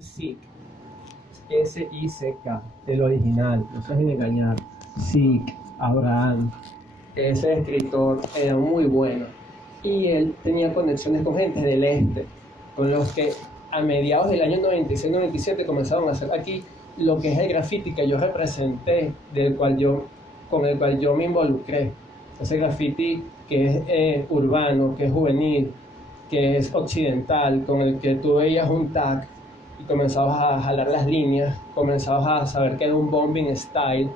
Sick, S-I-C-K, el original, no se dejen engañar. Sick, Abraham, ese escritor era muy bueno y él tenía conexiones con gente del este, con los que a mediados del año 96-97 comenzaron a hacer aquí lo que es el graffiti que yo representé, con el cual yo me involucré. Ese graffiti que es urbano, que es juvenil, que es occidental, con el que tú veías un tag y comenzabas a jalar las líneas, comenzabas a saber que era un bombing style,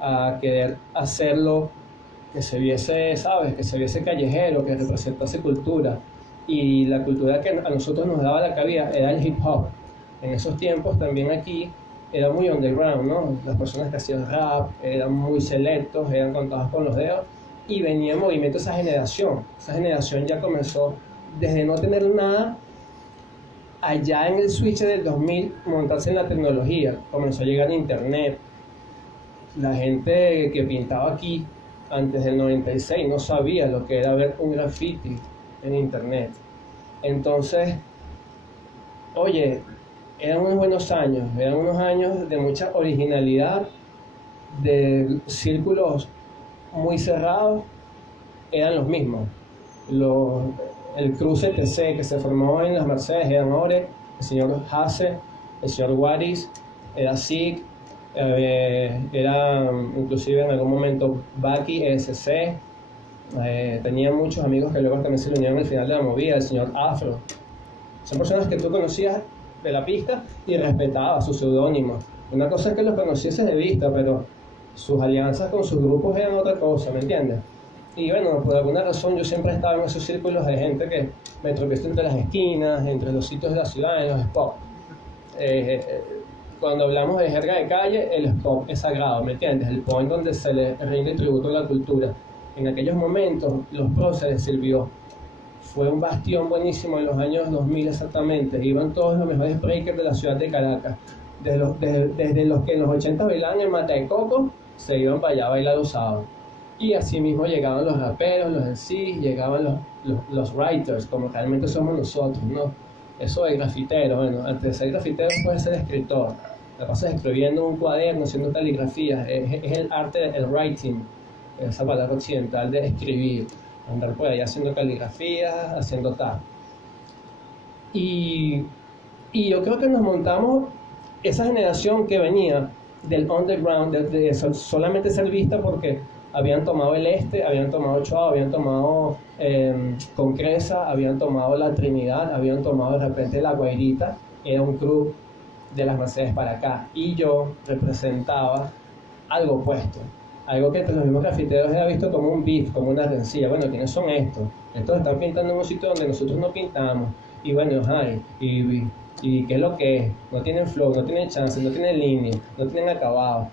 a querer hacerlo que se viese, ¿sabes? Que se viese callejero, que representase cultura. Y la cultura que a nosotros nos daba la cabida era el hip hop. En esos tiempos también aquí era muy underground, ¿no? Las personas que hacían rap eran muy selectos, eran contados con los dedos, y venía en movimiento esa generación. Esa generación ya comenzó desde no tener nada, allá en el switch del 2000, montarse en la tecnología. Comenzó a llegar internet. La gente que pintaba aquí antes del 96 no sabía lo que era ver un graffiti en internet. Entonces, oye, eran unos años de mucha originalidad, de círculos muy cerrados, eran los mismos. El cruce TC que se formó en las Mercedes eran Ore, el señor Hase, el señor Waris, era SIG, era inclusive en algún momento Baki, ESC. Tenía muchos amigos que luego también se le unieron al final de la movida, el señor Afro. Son personas que tú conocías de la pista y respetabas sus seudónimos. Una cosa es que los conocieses de vista, pero sus alianzas con sus grupos eran otra cosa, ¿me entiendes? Y bueno, por alguna razón yo siempre estaba en esos círculos de gente que me tropiezo entre las esquinas, entre los sitios de la ciudad, en los spots. Cuando hablamos de jerga de calle, el spot es sagrado, ¿me entiendes? El point donde se le rinde tributo a la cultura. En aquellos momentos, los próceres sirvió. Fue un bastión buenísimo en los años 2000 exactamente. Iban todos los mejores breakers de la ciudad de Caracas. Desde los que en los 80 bailaban en Mata de Coco, se iban para allá a bailar los sábados. Y así mismo llegaban los raperos, los MCs, llegaban los writers, como realmente somos nosotros, ¿no? Eso de grafitero, bueno, antes de ser grafitero puedes ser escritor. La pasas escribiendo un cuaderno, haciendo caligrafías, es el arte del writing, esa palabra occidental de escribir, andar por ahí haciendo caligrafías, haciendo tal. Y yo creo que nos montamos esa generación que venía del underground, de solamente ser vista porque habían tomado el este, habían tomado Choa, habían tomado Concresa, habían tomado la Trinidad, habían tomado de repente la Guairita. Era un crew de las Mercedes para acá y yo representaba algo opuesto, algo que entre los mismos grafiteros era visto como un beef, como una rencilla. Bueno, ¿quiénes son estos? Estos están pintando en un sitio donde nosotros no pintamos, y bueno, y ¿qué es lo que es? No tienen flow, no tienen chance, no tienen línea, no tienen acabado.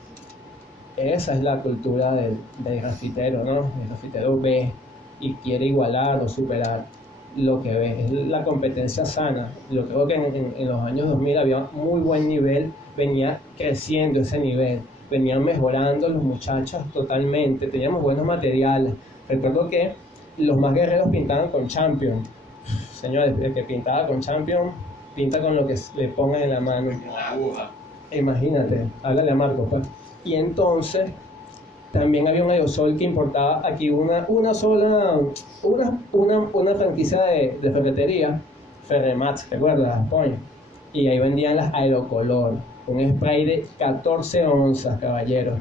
Esa es la cultura del grafitero, ¿no? El grafitero ve y quiere igualar o superar lo que ve. Es la competencia sana. Yo creo que en los años 2000 había muy buen nivel, venía creciendo ese nivel, venían mejorando los muchachos totalmente, teníamos buenos materiales. Recuerdo que los más guerreros pintaban con Champion. Señores, el que pintaba con Champion, pinta con lo que le pongan en la mano. Imagínate, háblale a Marco, pues. Y entonces también había un aerosol que importaba aquí una franquicia de ferretería, Ferremax, ¿te acuerdas? Coño. Y ahí vendían las Aerocolor, un spray de 14 onzas, caballeros,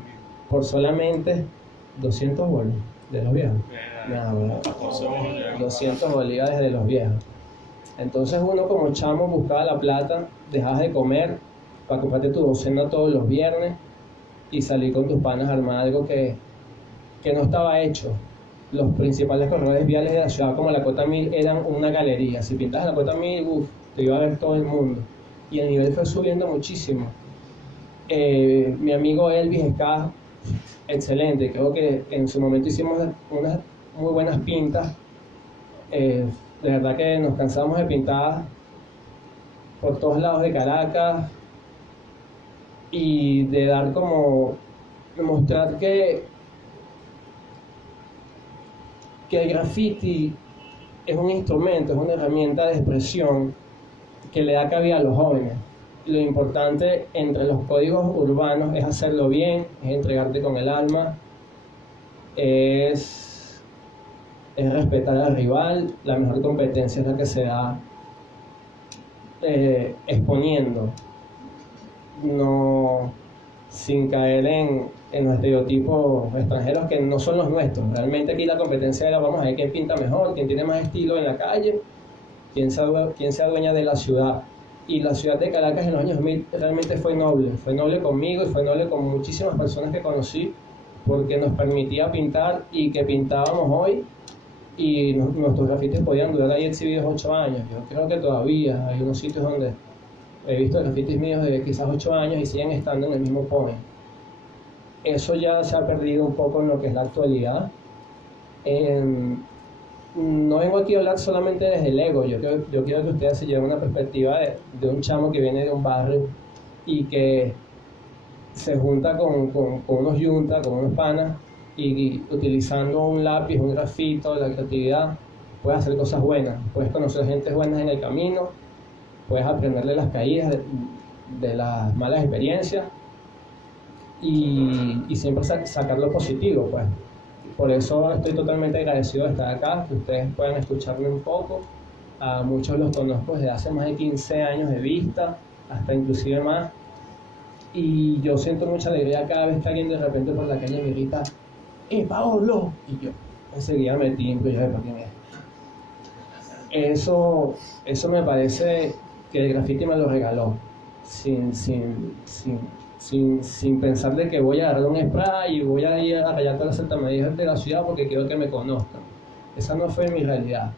por solamente 200 bolos de los viejos. Nada, 200 bolívares de los viejos. Entonces uno como chamo buscaba la plata, dejabas de comer para comprarte tu docena todos los viernes y salir con tus panas a armar algo que no estaba hecho. Los principales corredores viales de la ciudad, como la Cota 1000, eran una galería. Si pintabas la Cota 1000, te iba a ver todo el mundo. Y el nivel fue subiendo muchísimo. Mi amigo Elvis Escaz, excelente. Creo que en su momento hicimos unas muy buenas pintas. De verdad que nos cansamos de pintar por todos lados de Caracas, y de dar como mostrar que el graffiti es un instrumento, es una herramienta de expresión que le da cabida a los jóvenes. lo importante entre los códigos urbanos es hacerlo bien, es entregarte con el alma, es respetar al rival. La mejor competencia es la que se da exponiendo, no sin caer en los estereotipos extranjeros que no son los nuestros. Realmente aquí la competencia era vamos a ver quién pinta mejor, quién tiene más estilo en la calle, quién se adueña de la ciudad. Y la ciudad de Caracas en los años 2000 realmente fue noble conmigo y fue noble con muchísimas personas que conocí, porque nos permitía pintar y que pintábamos hoy y nuestros grafitis podían durar ahí exhibidos 8 años. Yo creo que todavía hay unos sitios donde he visto grafitis míos de quizás 8 años y siguen estando en el mismo point. Eso ya se ha perdido un poco en lo que es la actualidad. No vengo aquí a hablar solamente desde el ego. Yo quiero que ustedes se lleven una perspectiva de un chamo que viene de un barrio y que se junta con unos yuntas, con unos panas, y utilizando un lápiz, un grafito, la creatividad, puedes hacer cosas buenas. Puedes conocer gente buena en el camino, puedes aprender de las caídas, de las malas experiencias y siempre sacar lo positivo, pues. Por eso estoy totalmente agradecido de estar acá, que ustedes puedan escucharme un poco. A muchos los conozco desde hace más de 15 años de vista, hasta inclusive más. Y yo siento mucha alegría cada vez que alguien de repente por la calle me grita Paolo! Y yo enseguida me timbro y yo, ¿para quién es? Eso me parece que el graffiti me lo regaló, sin pensar de que voy a agarrar un spray y voy a ir a rayar todas las altamadillas de la ciudad porque quiero que me conozcan. Esa no fue mi realidad.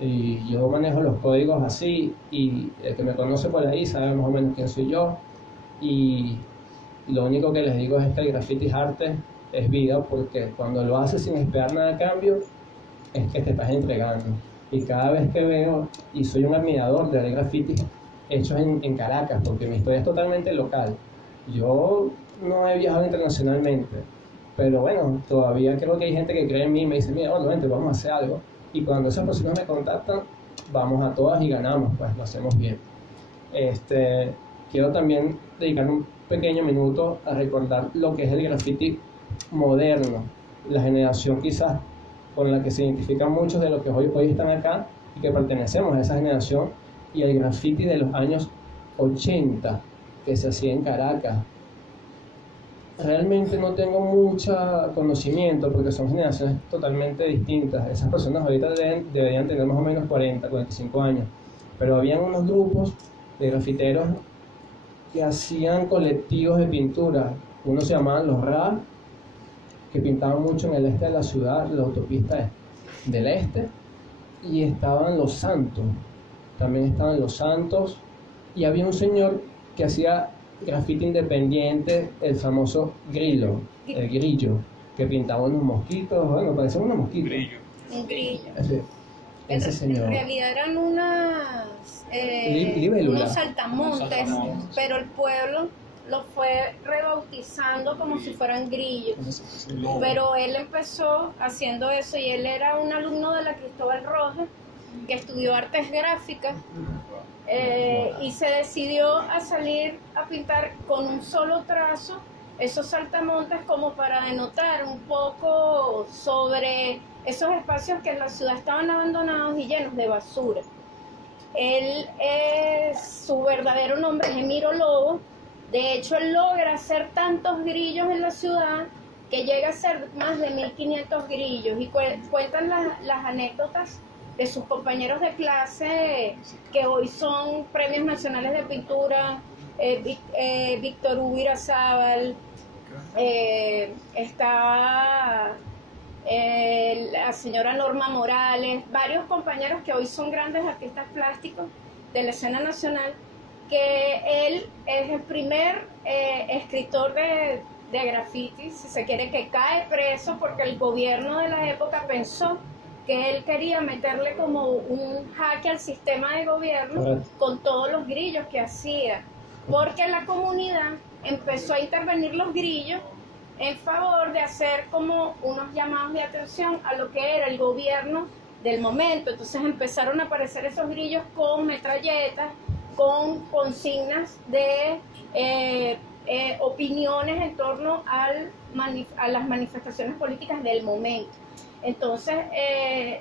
Y yo manejo los códigos así, y el que me conoce por ahí sabe más o menos quién soy yo. Y lo único que les digo es que el graffiti es arte, es vida, porque cuando lo haces sin esperar nada a cambio, es que te estás entregando. Y cada vez que veo, y soy un admirador de ver grafitis hechos en Caracas, porque mi historia es totalmente local. Yo no he viajado internacionalmente, pero bueno, todavía creo que hay gente que cree en mí y me dice, mira, bueno, vente, vamos a hacer algo. Y cuando esas personas me contactan, vamos a todas y ganamos, pues lo hacemos bien. Quiero también dedicar un pequeño minuto a recordar lo que es el graffiti moderno, la generación quizás con la que se identifican muchos de los que hoy están acá y que pertenecemos a esa generación, y el graffiti de los años 80 que se hacía en Caracas. Realmente no tengo mucho conocimiento porque son generaciones totalmente distintas. Esas personas ahorita deberían tener más o menos 40, 45 años, pero habían unos grupos de grafiteros que hacían colectivos de pintura. Unos se llamaban los RAP, que pintaban mucho en el este de la ciudad, la autopista del este, y estaban los Santos, también estaban los Santos, y había un señor que hacía grafiti independiente, el famoso Grillo, el Grillo, que pintaba unos mosquitos, bueno, parecían unos mosquitos. Grillo. Un grillo. Ese señor. En realidad eran unos saltamontes, pero el pueblo lo fue rebautizando como si fueran grillos. Pero él empezó haciendo eso y él era un alumno de la Cristóbal Rojas que estudió artes gráficas y se decidió a salir a pintar con un solo trazo esos saltamontes como para denotar un poco sobre esos espacios que en la ciudad estaban abandonados y llenos de basura. Su verdadero nombre es Emiro Lobo. De hecho, él logra hacer tantos grillos en la ciudad que llega a ser más de 1500 grillos, y cuentan las anécdotas de sus compañeros de clase que hoy son premios nacionales de pintura, Víctor Hugo Irazábal, está la señora Norma Morales, varios compañeros que hoy son grandes artistas plásticos de la escena nacional, que él es el primer escritor de graffiti, si se quiere, que cae preso porque el gobierno de la época pensó que él quería meterle como un jaque al sistema de gobierno con todos los grillos que hacía, porque la comunidad empezó a intervenir los grillos en favor de hacer como unos llamados de atención a lo que era el gobierno del momento. Entonces empezaron a aparecer esos grillos con metralletas, con consignas de opiniones en torno a las manifestaciones políticas del momento. Entonces,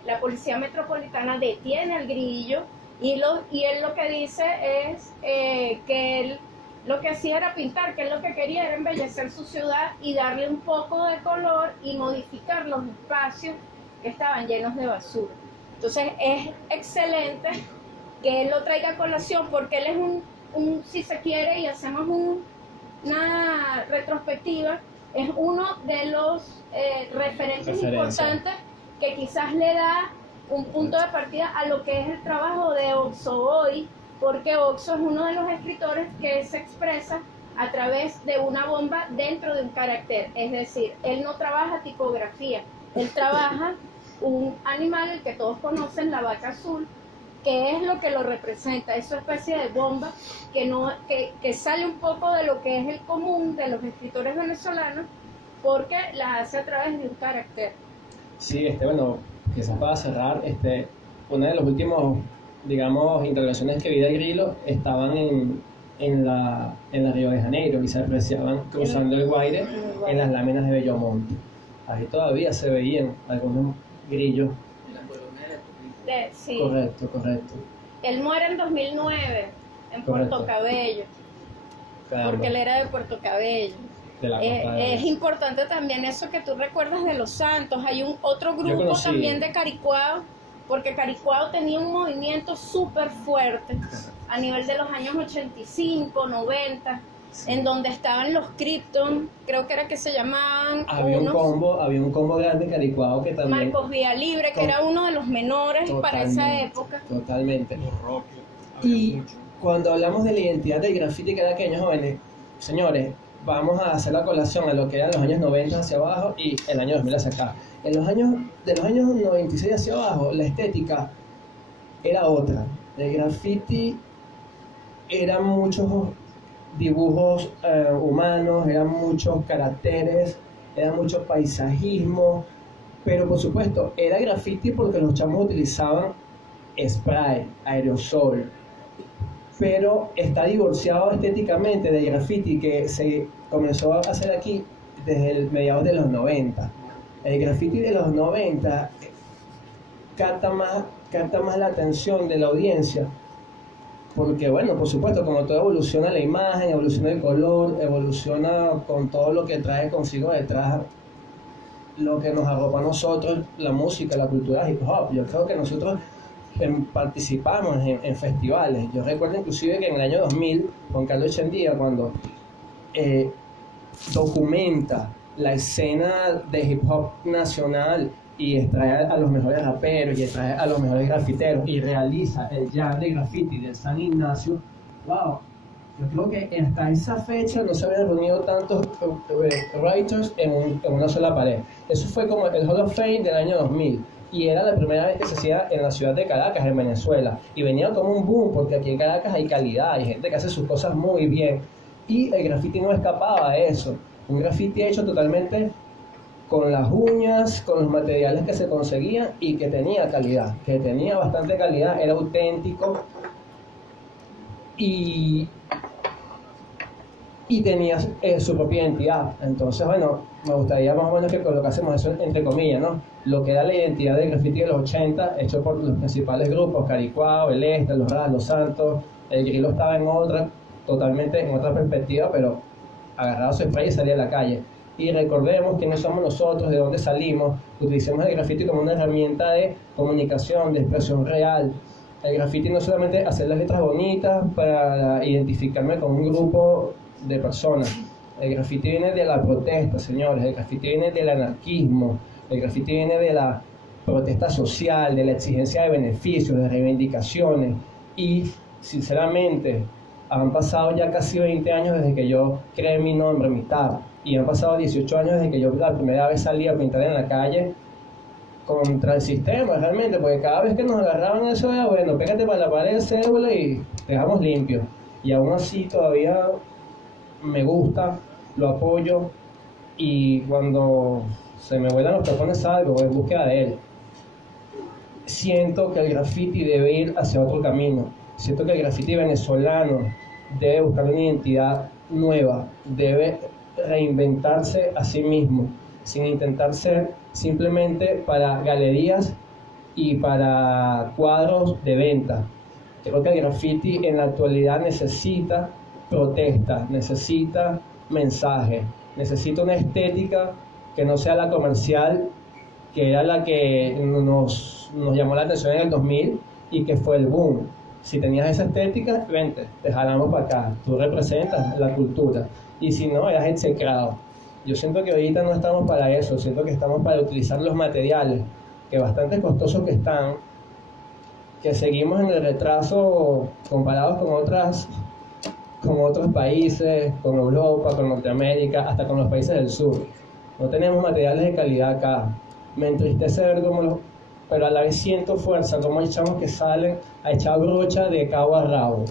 la Policía Metropolitana detiene al Grillo y él lo que dice es que él lo que hacía era pintar, que él lo que quería era embellecer su ciudad y darle un poco de color y modificar los espacios que estaban llenos de basura. Entonces, es excelente que él lo traiga a colación porque él es si se quiere, y hacemos una retrospectiva, es uno de los referentes importantes que quizás le da un punto de partida a lo que es el trabajo de Oxo hoy, porque Oxo es uno de los escritores que se expresa a través de una bomba dentro de un carácter. Es decir, él no trabaja tipografía, él trabaja un animal, el que todos conocen, la vaca azul, que es lo que lo representa, esa especie de bomba que sale un poco de lo que es el común de los escritores venezolanos, porque la hace a través de un carácter. Sí, bueno, quizás para cerrar, una de los últimos, digamos, intervenciones que vi de Grillo estaban en la Río de Janeiro y se apreciaban cruzando el Guaire en las láminas de Bellomonte. Ahí todavía se veían algunos grillos. Sí. Correcto. Él muere en 2009 en Puerto Cabello, porque él era de Puerto Cabello. Es importante también eso que tú recuerdas de Los Santos. Hay otro grupo también de Caricuao, porque Caricuao tenía un movimiento súper fuerte a nivel de los años 85, 90, en donde estaban los Krypton, creo que era que se llamaban. Había un combo grande de Caricuao que también. Marcos Villalibre, que era uno de los menores para esa época. Totalmente. Y cuando hablamos de la identidad del graffiti caraqueño, jóvenes, señores, vamos a hacer la colación a lo que eran los años 90 hacia abajo y el año 2000 hacia acá. De los años 96 hacia abajo, la estética era otra. El graffiti eran muchos dibujos humanos, eran muchos caracteres, era mucho paisajismo, pero por supuesto era graffiti porque los chamos utilizaban spray, aerosol, pero está divorciado estéticamente del graffiti que se comenzó a hacer aquí desde el mediados de los 90. El graffiti de los 90 capta más la atención de la audiencia, porque bueno, por supuesto, como todo evoluciona la imagen, evoluciona el color, evoluciona con todo lo que trae consigo detrás lo que nos arropa a nosotros, la música, la cultura hip hop. Yo creo que nosotros participamos en festivales. Yo recuerdo inclusive que en el año 2000, Juan Carlos Echendía, cuando documenta la escena de hip hop nacional y extrae a los mejores raperos y extrae a los mejores grafiteros y realiza el jam de graffiti de San Ignacio, wow, yo creo que hasta esa fecha no se habían reunido tantos writers en una sola pared. Eso fue como el Hall of Fame del año 2000 y era la primera vez que se hacía en la ciudad de Caracas, en Venezuela, y venía como un boom porque aquí en Caracas hay calidad, hay gente que hace sus cosas muy bien y el graffiti no escapaba de eso. Un graffiti hecho totalmente con las uñas, con los materiales que se conseguían y que tenía calidad, que tenía bastante calidad, era auténtico y tenía su propia identidad. Entonces, bueno, me gustaría más o menos que colocásemos eso entre comillas, ¿no? Lo que era la identidad del graffiti de los 80, hecho por los principales grupos, Caricuao, El Este, Los Ras, Los Santos. El Grillo estaba totalmente en otra perspectiva, pero agarrado su spray y salía a la calle. Y recordemos quiénes somos nosotros, de dónde salimos, utilicemos el graffiti como una herramienta de comunicación, de expresión real. El graffiti no es solamente hacer las letras bonitas para identificarme con un grupo de personas. El graffiti viene de la protesta, señores, el graffiti viene del anarquismo, el graffiti viene de la protesta social, de la exigencia de beneficios, de reivindicaciones. Y, sinceramente, han pasado ya casi 20 años desde que yo creé mi nombre, Mitad, y han pasado 18 años desde que yo la primera vez salí a pintar en la calle contra el sistema, realmente, porque cada vez que nos agarraban eso era, bueno, pégate para la pared, cédula y te dejamos limpio. Y aún así todavía me gusta, lo apoyo, y cuando se me vuelan los tapones salgo en búsqueda de él. Siento que el graffiti debe ir hacia otro camino. Siento que el graffiti venezolano debe buscar una identidad nueva, debe reinventarse a sí mismo, sin intentar ser simplemente para galerías y para cuadros de venta. Creo que el graffiti en la actualidad necesita protesta, necesita mensaje, necesita una estética que no sea la comercial, que era la que nos llamó la atención en el 2000 y que fue el boom. Si tenías esa estética, vente, te jalamos para acá, tú representas la cultura, y si no, eras execrado. Yo siento que ahorita no estamos para eso, siento que estamos para utilizar los materiales, que bastante costosos que están, que seguimos en el retraso comparados con otros países, con Europa, con Norteamérica, hasta con los países del sur. No tenemos materiales de calidad acá. Me entristece ver pero a la vez siento fuerza, como hay chavos que salen a echar brocha de cabo a rabo,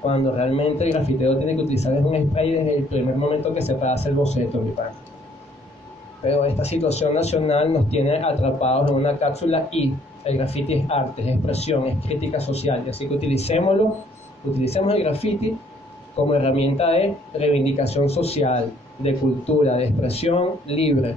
cuando realmente el grafitero tiene que utilizar un spray desde el primer momento que se pueda hacer el boceto, mi pana. Pero esta situación nacional nos tiene atrapados en una cápsula, y el graffiti es arte, es expresión, es crítica social, así que utilicemos el graffiti como herramienta de reivindicación social, de cultura, de expresión libre,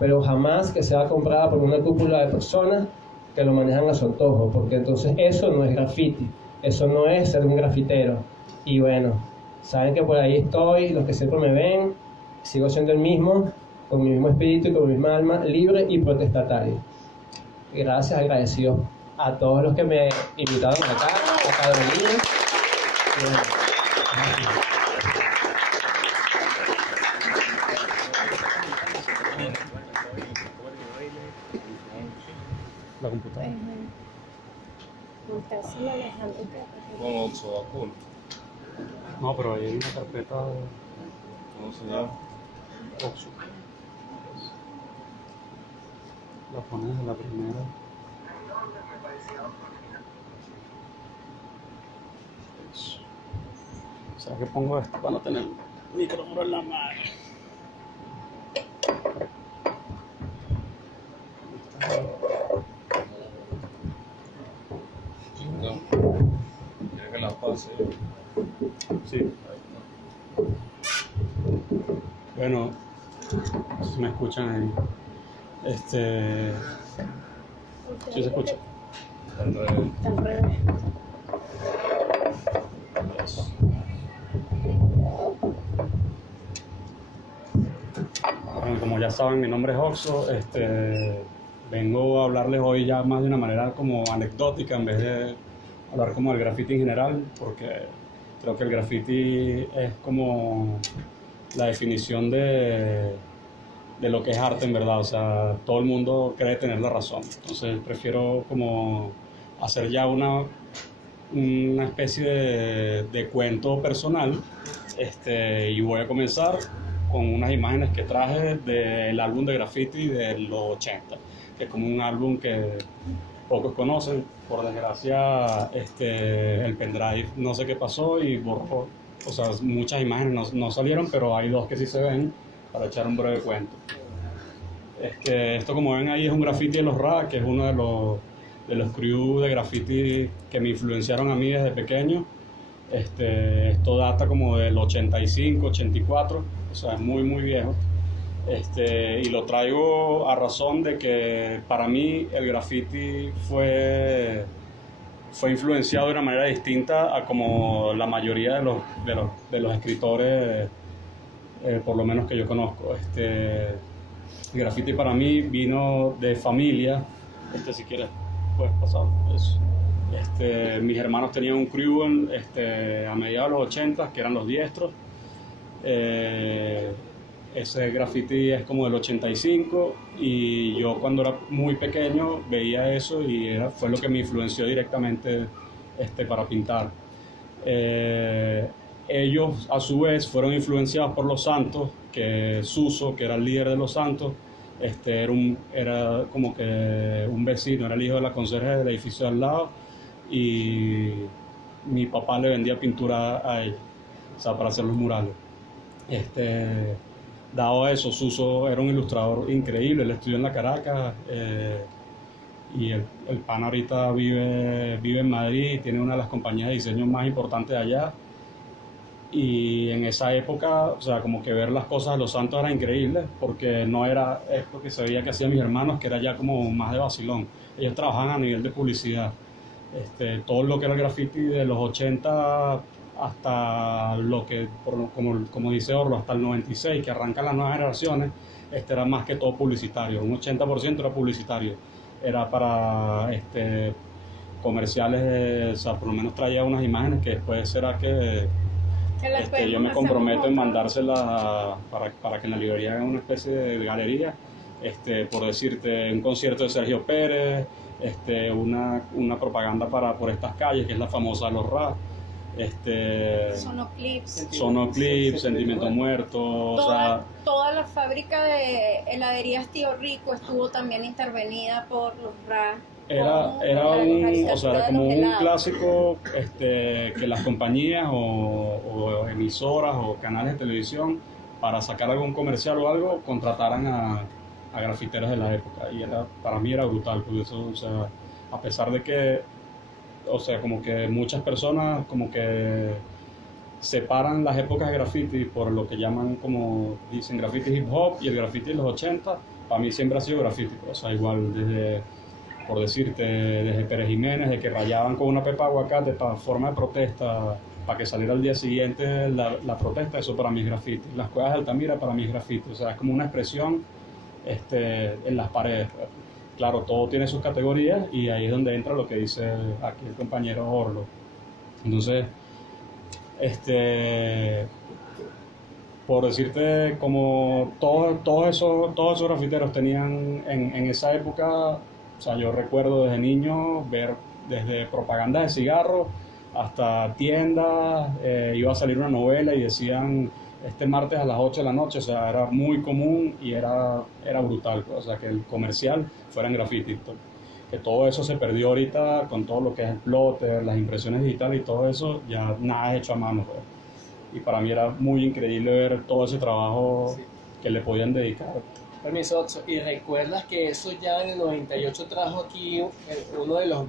pero jamás que sea comprada por una cúpula de personas que lo manejan a su antojo, porque entonces eso no es graffiti, eso no es ser un grafitero. Y bueno, saben que por ahí estoy, los que siempre me ven, sigo siendo el mismo, con mi mismo espíritu y con mi misma alma, libre y protestatario. Gracias, agradecido a todos los que me invitaron acá, a Carolina. La computadora. Con Oxo Azul. No, pero ahí hay una carpeta. ¿Cómo se llama? Oxo. La pones en la primera. Eso. O sea que pongo esto para no tener el micrófono en la mano. ¿Quieres que la pase? Sí. Bueno, si me escuchan ahí. ¿Sí se escucha? Al revés. Bueno, como ya saben, mi nombre es Oxo. Vengo a hablarles hoy ya más de una manera como anecdótica en vez de hablar como del graffiti en general, porque creo que el graffiti es como la definición de lo que es arte en verdad. O sea, todo el mundo cree tener la razón. Entonces prefiero como hacer ya una especie de cuento personal, y voy a comenzar con unas imágenes que traje del álbum de graffiti de los 80, que es como un álbum que pocos conocen. Por desgracia, el pendrive no sé qué pasó y borró. O sea, muchas imágenes no salieron, pero hay dos que sí se ven, para echar un breve cuento. Esto, como ven ahí, es un graffiti de los Ra, que es uno de los crew de graffiti que me influenciaron a mí desde pequeño. Esto data como del 85, 84, o sea, es muy, muy viejo. Y lo traigo a razón de que para mí el graffiti fue influenciado de una manera distinta a como la mayoría de los escritores, por lo menos que yo conozco. El graffiti para mí vino de familia. Si quieres puedes pasar eso. Mis hermanos tenían un crew a mediados de los 80 que eran los Diestros. Ese graffiti es como del 85, y yo cuando era muy pequeño veía eso y fue lo que me influenció directamente para pintar. Ellos a su vez fueron influenciados por Los Santos, que Suso, que era el líder de Los Santos, era como que un vecino, era el hijo de la conserje del edificio de al lado, y mi papá le vendía pintura a él, o sea, para hacer los murales. Dado eso, Suso era un ilustrador increíble. Él estudió en la Caracas, y el pana ahorita vive en Madrid, tiene una de las compañías de diseño más importantes de allá. Y en esa época, o sea, como que ver las cosas de Los Santos era increíble, porque no era esto que se veía que hacían mis hermanos, que era ya como más de vacilón. Ellos trabajaban a nivel de publicidad. Todo lo que era el graffiti de los 80 hasta lo que, como dice Orlo, hasta el 96, que arrancan las nuevas generaciones, era más que todo publicitario. Un 80% era publicitario. Era para comerciales, o sea, por lo menos traía unas imágenes que después será que yo me comprometo en mandárselas para que en la librería hagan una especie de galería, por decirte, un concierto de Sergio Pérez, una propaganda por estas calles, que es la famosa Los Rap, Sonoclips, Sentimiento Muerto, toda la fábrica de heladerías Tío Rico estuvo también intervenida por Los Rap. Era como un clásico que las compañías o emisoras o canales de televisión, para sacar algún comercial o algo, contrataran a grafiteros de la época, y para mí era brutal, porque eso, o sea, a pesar de que, o sea, como que muchas personas como que separan las épocas de graffiti por lo que llaman, como dicen, graffiti hip hop y el graffiti de los 80, para mí siempre ha sido graffiti, o sea, igual por decirte, desde Pérez Jiménez, de que rayaban con una pepa de aguacate para forma de protesta, para que saliera al día siguiente la protesta, eso para mí es graffiti. Las cuevas de Altamira para mí es graffiti, o sea, es como una expresión en las paredes. Claro, todo tiene sus categorías, y ahí es donde entra lo que dice aquí el compañero Orlo. Entonces, por decirte, como todos esos grafiteros tenían en esa época. O sea, yo recuerdo desde niño ver desde propaganda de cigarros hasta tiendas, iba a salir una novela y decían este martes a las 8 de la noche, o sea, era muy común y era brutal, o sea, que el comercial fuera en graffiti. Que todo eso se perdió ahorita con todo lo que es el plotter, las impresiones digitales y todo eso, ya nada es hecho a mano, pues. Y para mí era muy increíble ver todo ese trabajo que le podían dedicar. Permiso, Otso, ¿y recuerdas que eso ya en el 98 trajo aquí uno de los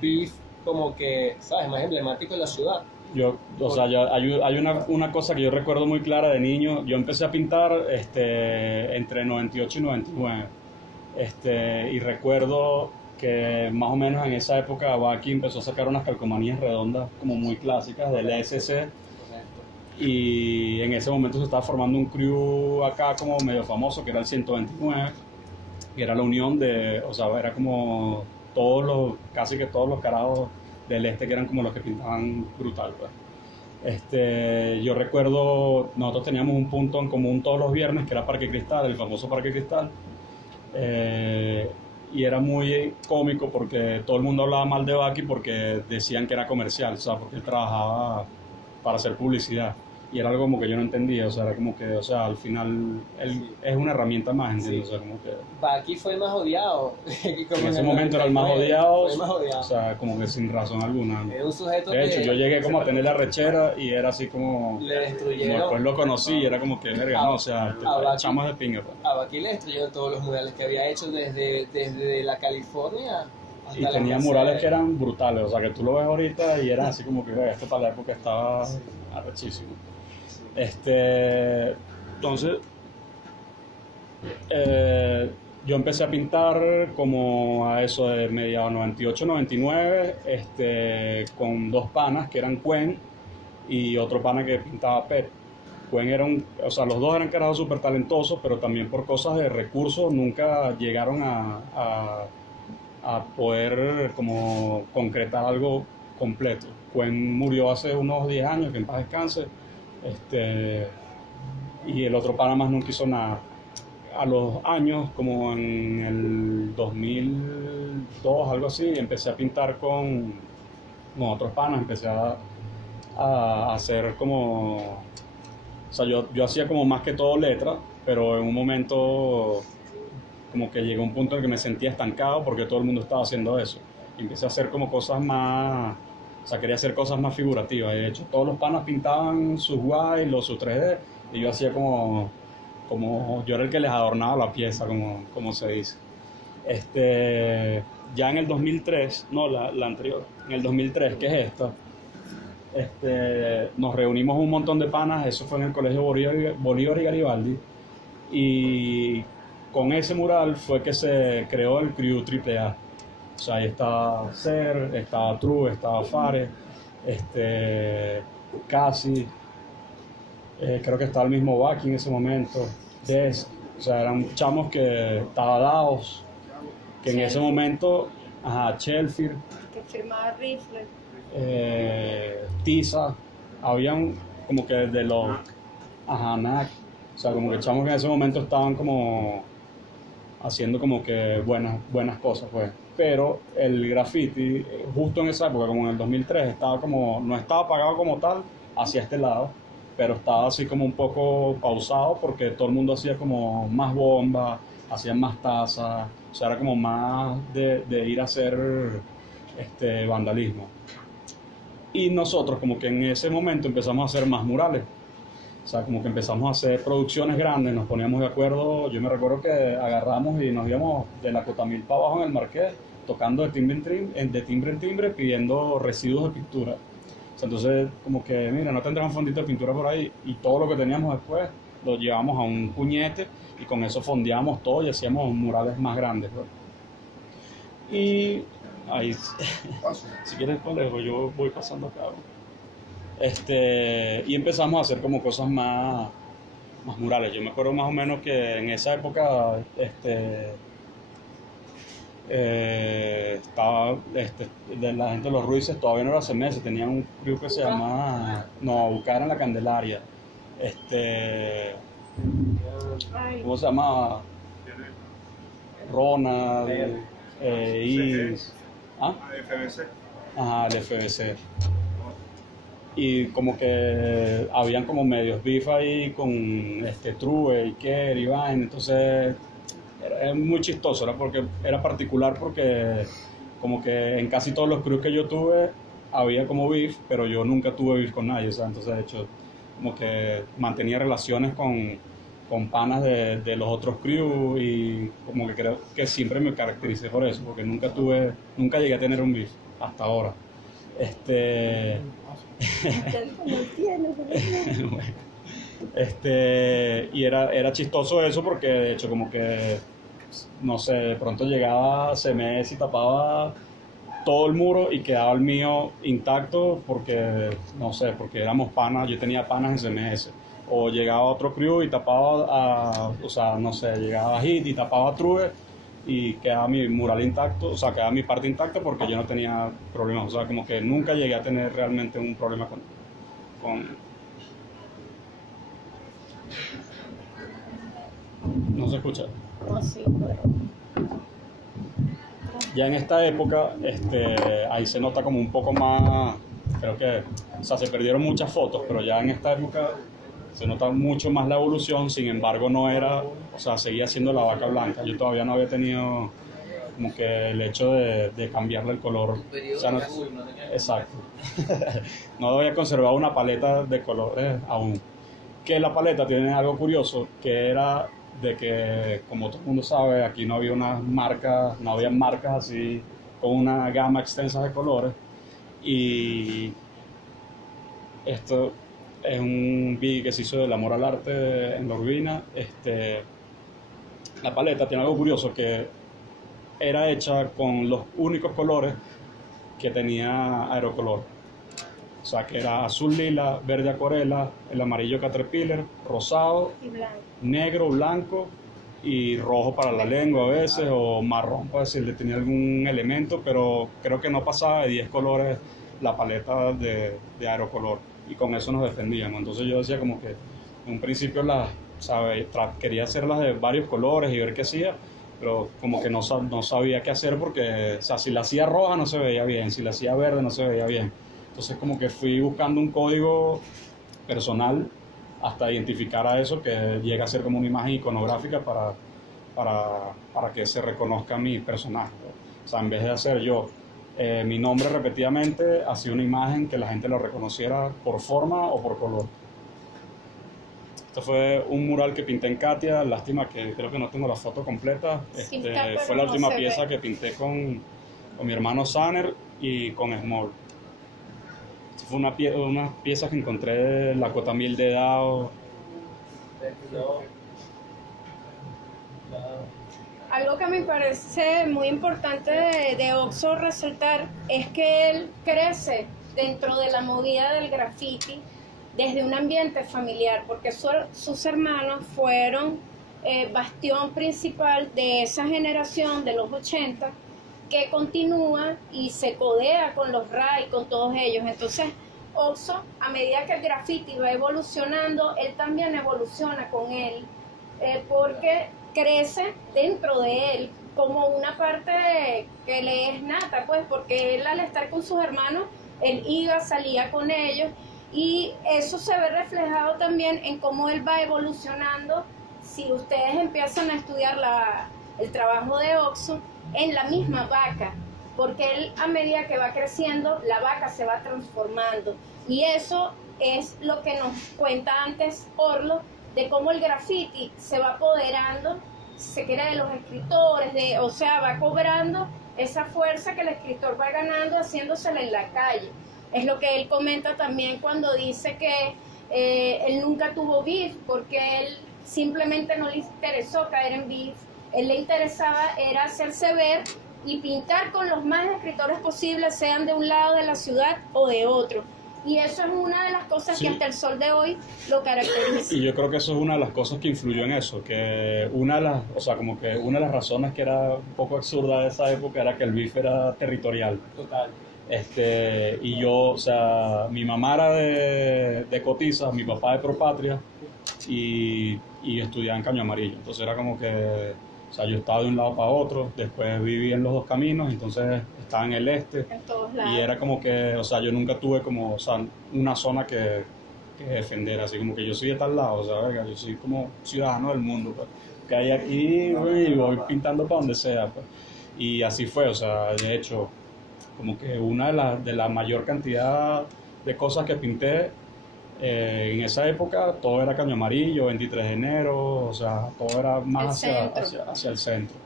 beef como que, ¿sabes?, más emblemáticos de la ciudad? Hay una cosa que yo recuerdo muy clara de niño. Yo empecé a pintar entre 98 y 99. Y recuerdo que más o menos en esa época Baki empezó a sacar unas calcomanías redondas como muy clásicas del ESC. Y en ese momento se estaba formando un crew acá como medio famoso, que era el 129, que era la unión o sea, era como casi que todos los carajos del que eran como los que pintaban brutal, pues. Yo recuerdo, nosotros teníamos un punto en común todos los viernes, que era Parque Cristal, el famoso Parque Cristal, y era muy cómico porque todo el mundo hablaba mal de Baki porque decían que era comercial, o sea, porque él trabajaba para hacer publicidad. Y era algo como que yo no entendía, o sea, era como que, o sea, al final él es una herramienta más, ¿entiendes? Sí. O sea, como que Baki fue el más odiado. En ese momento era el más odiado, o sea, como que sin razón alguna. Es un sujeto de hecho, yo llegué como a tener la rechera y era así como... Le destruyeron. Como después lo conocí y era como que, verga, no, o sea, echamos de pinga. Pues. A Baki le destruyeron todos los murales que había hecho desde la California. Y tenía murales que eran brutales, o sea, que tú lo ves ahorita y eran así como que, esto para la época estaba arrechísimo. Entonces, yo empecé a pintar como a eso de mediados 98, 99, con dos panas que eran Cuen y otro pana que pintaba Pet. Cuen era o sea, los dos eran carajos súper talentosos, pero también por cosas de recursos nunca llegaron a poder como concretar algo completo. Cuen murió hace unos 10 años, que en paz descanse. Y el otro pana más nunca hizo nada. A los años, como en el 2002, algo así, empecé a pintar con otros panas, empecé a hacer como... O sea, yo hacía como más que todo letras, pero en un momento como que llegó un punto en el que me sentía estancado porque todo el mundo estaba haciendo eso. Y empecé a hacer como cosas más... O sea, quería hacer cosas más figurativas. De hecho, todos los panas pintaban sus wild o sus 3D y yo hacía como yo era el que les adornaba la pieza, como se dice. Ya en el 2003, no, la anterior, en el 2003, que es esta, nos reunimos un montón de panas, eso fue en el Colegio Bolívar y Garibaldi, y con ese mural fue que se creó el Crew AAA. O sea, ahí estaba Ser, estaba True, estaba Fare, Casi, creo que estaba el mismo Baki en ese momento, Des, o sea, eran chamos que estaba Daos, que en ese momento, Chelfield, que firmaba Rifle, Tiza, habían como que de los, Nac, o sea, como que chamos que en ese momento estaban como haciendo como que buenas cosas, pues. Pero el graffiti, justo en esa época, como en el 2003, estaba como, no estaba apagado como tal hacia este lado, pero estaba así como un poco pausado porque todo el mundo hacía como más bombas, hacían más tazas, o sea, era como más de ir a hacer vandalismo. Y nosotros como que en ese momento empezamos a hacer más murales. O sea, como que empezamos a hacer producciones grandes, nos poníamos de acuerdo. Yo me recuerdo que agarramos y nos íbamos de la Cotamil para abajo en el Marqués, tocando de timbre en timbre, pidiendo residuos de pintura. O sea, entonces, como que, mira, no tendrás un fondito de pintura por ahí, y todo lo que teníamos después lo llevamos a un puñete y con eso fondeábamos todo y hacíamos murales más grandes, ¿no? Y ahí, si quieres, Colegio, yo voy pasando acá, ¿no? Y empezamos a hacer como cosas más murales. Yo me acuerdo más o menos que en esa época estaba de la gente de los Ruices, todavía no era CMS, tenían un crew que se llamaba Buscar en la Candelaria. ¿Cómo se llamaba? Ronald, Is, FBC. Ajá, el FBC. Y como que habían como medios beef ahí con True, Iker, Iván, entonces era muy chistoso, era particular porque como que en casi todos los crews que yo tuve había como beef, pero yo nunca tuve beef con nadie, o sea, entonces de hecho como que mantenía relaciones con panas de los otros crews, y como que creo que siempre me caractericé por eso, porque nunca llegué a tener un beef hasta ahora. Y era chistoso eso porque de hecho como que, no sé, de pronto llegaba CMS y tapaba todo el muro y quedaba el mío intacto porque, no sé, porque éramos panas, yo tenía panas en CMS. O llegaba otro crew y tapaba o sea, no sé, llegaba Hit y tapaba True y quedaba mi mural intacto, o sea, quedaba mi parte intacta porque yo no tenía problemas, o sea, como que nunca llegué a tener realmente un problema con no se escucha. no, sí, pero Ya en esta época, ahí se nota como un poco más, creo que, o sea, se perdieron muchas fotos, pero ya en esta época se nota mucho más la evolución. Sin embargo, no era, o sea, seguía siendo la vaca blanca. Yo todavía no había tenido como que el hecho de cambiarle el color. O sea, no, exacto. No había conservado una paleta de colores aún. Que la paleta tiene algo curioso, que era de que, como todo el mundo sabe, aquí no había no había marcas así con una gama extensa de colores. Y esto es un video que se hizo del amor al arte en la Urbina. La paleta tiene algo curioso, que era hecha con los únicos colores que tenía Aerocolor. O sea, que era azul lila, verde acuarela, el amarillo Caterpillar, rosado, y blanco. negro, blanco y rojo para la lengua a veces, o marrón, para decirle, tenía algún elemento, pero creo que no pasaba de 10 colores la paleta de Aerocolor, y con eso nos defendíamos. Entonces yo decía como que en un principio quería hacerlas de varios colores y ver qué hacía, pero como que no sabía qué hacer porque, o sea, si la hacía roja no se veía bien, si la hacía verde no se veía bien. Entonces como que fui buscando un código personal hasta identificar a eso, que llega a ser como una imagen iconográfica para que se reconozca mi personaje. O sea, en vez de hacer yo mi nombre repetidamente, hacía una imagen que la gente lo reconociera por forma o por color. Esto fue un mural que pinté en Katia, lástima que creo que no tengo la foto completa. Fue la última pieza que pinté con mi hermano Saner y con Small. Esta fue una pieza que encontré en la Cota Mil de Dao. Algo que me parece muy importante de Oxxo resaltar es que él crece dentro de la movida del graffiti desde un ambiente familiar, porque sus hermanos fueron bastión principal de esa generación de los 80 que continúa y se codea con los Ray, con todos ellos. Entonces Oxxo, a medida que el graffiti va evolucionando, él también evoluciona con él, porque crece dentro de él como una parte que le es nata, pues, porque él, al estar con sus hermanos, él iba, salía con ellos, y eso se ve reflejado también en cómo él va evolucionando. Si ustedes empiezan a estudiar el trabajo de Oxxo, en la misma vaca, porque él, a medida que va creciendo, la vaca se va transformando, y eso es lo que nos cuenta antes Orlo, de cómo el graffiti se va apoderando, se crea de los escritores, o sea, va cobrando esa fuerza que el escritor va ganando haciéndosela en la calle. Es lo que él comenta también cuando dice que él nunca tuvo beef, porque él simplemente no le interesó caer en beef. Él le interesaba era hacerse ver y pintar con los más escritores posibles, sean de un lado de la ciudad o de otro. Y eso es una de las cosas que hasta el sol de hoy lo caracteriza. Y yo creo que eso es una de las cosas que influyó en eso, que una de las razones que era un poco absurda de esa época era que el beef era territorial. Total. Y yo, o sea, mi mamá era de Cotiza, mi papá de Propatria, y estudiaba en Caño Amarillo. Entonces era como que, o sea, yo estaba de un lado para otro, después viví en los dos caminos, entonces estaba en el este. En todos lados. Y era como que, o sea, yo nunca tuve como, o sea, una zona que defender, así como que yo soy de tal lado, o sea, verga, yo soy como ciudadano del mundo, pues, que hay aquí y voy pintando para donde sea, pues. Y así fue, o sea, de hecho, como que una de la mayor cantidad de cosas que pinté en esa época, todo era Caño Amarillo, 23 de enero, o sea, todo era más hacia el centro.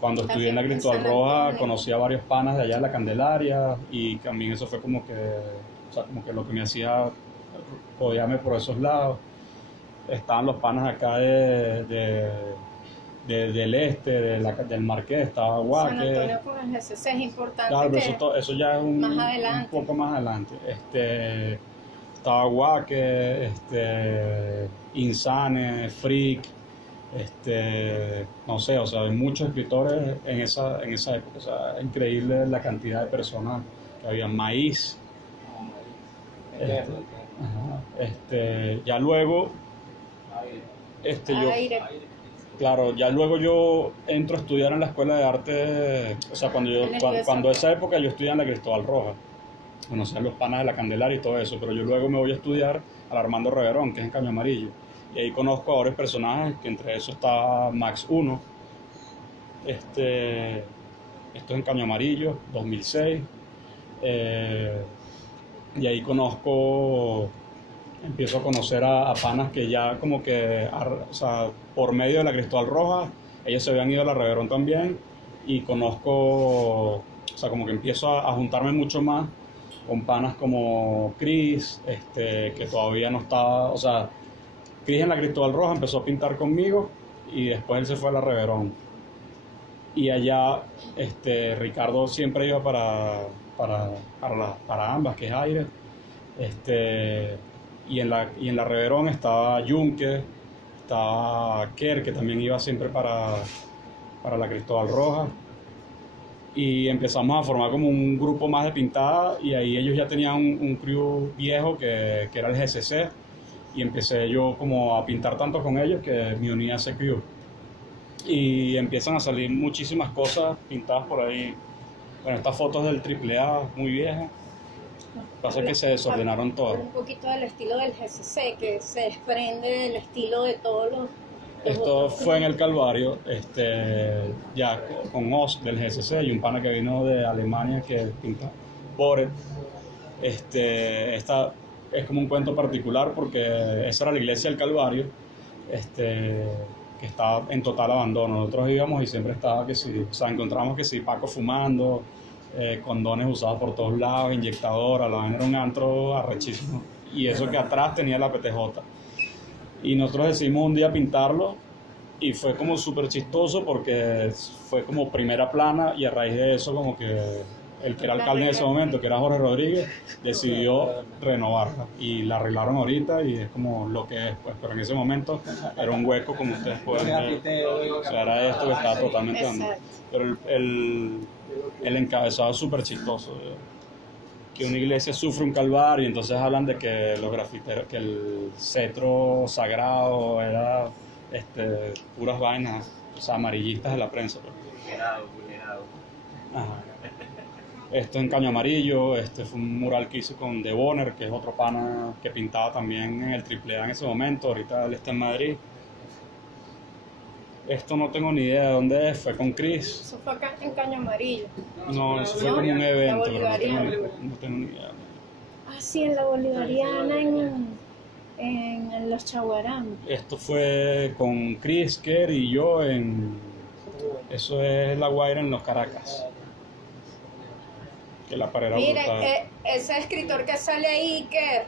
Cuando estudié en la Cristóbal Roja, conocí a varios panas de allá de la Candelaria, y también eso fue como que, o sea, como que lo que me hacía rodearme por esos lados. Estaban los panas acá del este, del Marqués, estaba Guaque. San Antonio con el GCC es importante. Claro, pero eso ya es un poco más adelante. Estaba Guaque, Insane, Freak, no sé, o sea, hay muchos escritores en esa época. O sea, es increíble la cantidad de personas que había. Maíz. Ya luego, Claro, ya luego yo entro a estudiar en la Escuela de Arte, o sea, cuando esa época yo estudié en la Cristóbal Roja, conocí a los panas de la Candelaria y todo eso, pero yo luego me voy a estudiar al Armando Reverón, que es en Caño Amarillo, y ahí conozco a varios personajes, que entre esos está Max 1, esto es en Caño Amarillo, 2006, y ahí empiezo a conocer a panas que ya como que, o sea, por medio de la Cristóbal Roja, ellos se habían ido a la Reverón también, y conozco, o sea, como que empiezo a juntarme mucho más con panas como Chris, que todavía no estaba, o sea, Chris en la Cristóbal Roja empezó a pintar conmigo, y después él se fue a la Reverón. Y allá, Ricardo siempre iba para ambas, que es Aire, y en la Reverón estaba Junque, estaba Kerr, que también iba siempre para la Cristóbal Roja, y empezamos a formar como un grupo más de pintada, y ahí ellos ya tenían un crew viejo que era el GCC, y empecé yo como a pintar tanto con ellos que me uní a ese crew, y empiezan a salir muchísimas cosas pintadas por ahí. Bueno, estas fotos del AAA muy viejas. Pasa que se desordenaron todas. Un poquito del estilo del GCC, que se desprende del estilo de todos los... Esto fue en el Calvario, ya con Oz del GCC y un pana que vino de Alemania que pinta Boret. es como un cuento particular porque esa era la iglesia del Calvario, que estaba en total abandono. Nosotros íbamos y siempre estaba que sí, o sea, encontramos que sí, Paco fumando, condones usados por todos lados, inyectadora, la vaina era un antro arrechísimo. Y eso que atrás tenía la PTJ. Y nosotros decidimos un día pintarlo y fue como súper chistoso porque fue como primera plana y a raíz de eso como que el que era alcalde en ese momento, que era Jorge Rodríguez, decidió renovarla y la arreglaron ahorita y es como lo que es, pues, pero en ese momento era un hueco como ustedes pueden ver, o sea, era esto que estaba totalmente andando. Pero el encabezado es súper chistoso, que una iglesia sufre un calvario y entonces hablan de que los grafiteros, que el cetro sagrado era puras vainas, o sea, amarillistas de la prensa. Vulnerado. Ajá. Esto en Caño Amarillo, fue un mural que hice con De Bonner, que es otro pana que pintaba también en el AAA en ese momento, ahorita él está en Madrid. Esto no tengo ni idea de dónde es, fue con Chris. Eso fue acá en Caño Amarillo. No, eso fue como un evento, pero no tengo ni idea. Ah, sí, en la Bolivariana, en los Chaguarán. Esto fue con Chris, Kerr y yo eso es La Guaira en los Caracas. Que la pared era brutal. Ese escritor que sale ahí, que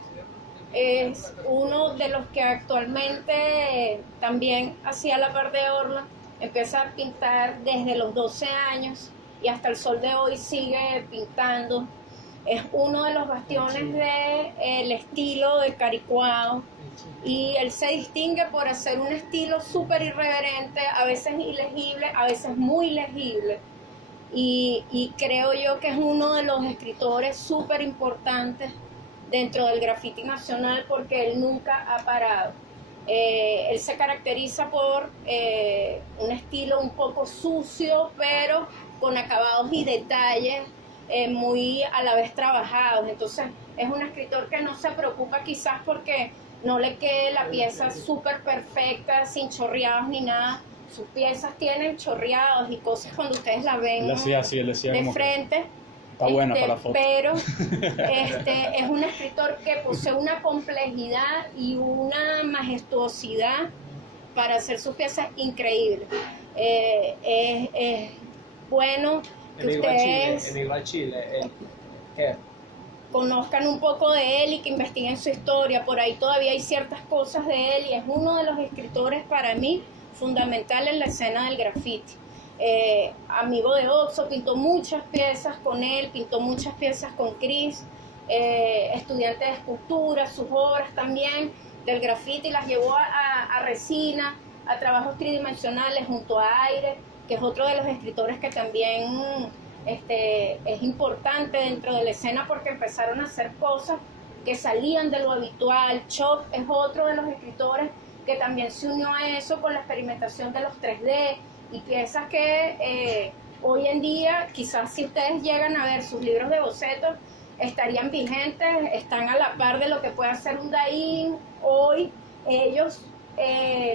es uno de los que actualmente también hacía la par de Orla, empieza a pintar desde los 12 años y hasta el sol de hoy sigue pintando. Es uno de los bastiones del estilo de Caricuao y él se distingue por hacer un estilo súper irreverente, a veces ilegible, a veces muy legible. Y creo yo que es uno de los escritores súper importantes dentro del graffiti nacional porque él nunca ha parado. Él se caracteriza por un estilo un poco sucio, pero con acabados y detalles muy a la vez trabajados. Entonces es un escritor que no se preocupa quizás porque no le quede la pieza súper perfecta, sin chorreados ni nada. Sus piezas tienen chorreados y cosas cuando ustedes la ven de frente. Está buena para la foto. Pero es un escritor que posee una complejidad y una majestuosidad para hacer sus piezas increíbles. Es bueno que ustedes conozcan un poco de él y que investiguen su historia. Por ahí todavía hay ciertas cosas de él y es uno de los escritores para mí fundamental en la escena del graffiti. Amigo de Oxo, pintó muchas piezas con él, pintó muchas piezas con Chris, estudiante de escultura, sus obras también del graffiti las llevó a resina, a trabajos tridimensionales junto a Aire, que es otro de los escritores que también es importante dentro de la escena porque empezaron a hacer cosas que salían de lo habitual. Chop es otro de los escritores que también se unió a eso con la experimentación de los 3D y piezas que hoy en día, quizás si ustedes llegan a ver sus libros de bocetos, estarían vigentes, están a la par de lo que puede hacer un Daín hoy. Ellos,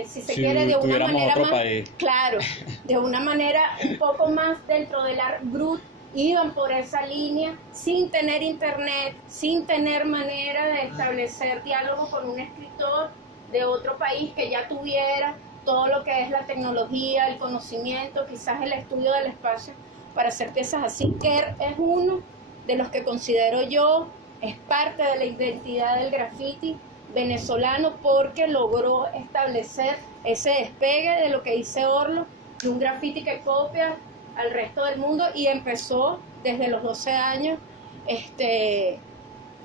si se quiere, de una manera más, claro, de una manera un poco más dentro del art brut, iban por esa línea sin tener internet, sin tener manera de establecer diálogo con un escritor de otro país que ya tuviera todo lo que es la tecnología, el conocimiento, quizás el estudio del espacio para hacer piezas así. Kerr es uno de los que considero yo es parte de la identidad del graffiti venezolano porque logró establecer ese despegue de lo que dice Orlo, de un graffiti que copia al resto del mundo y empezó desde los 12 años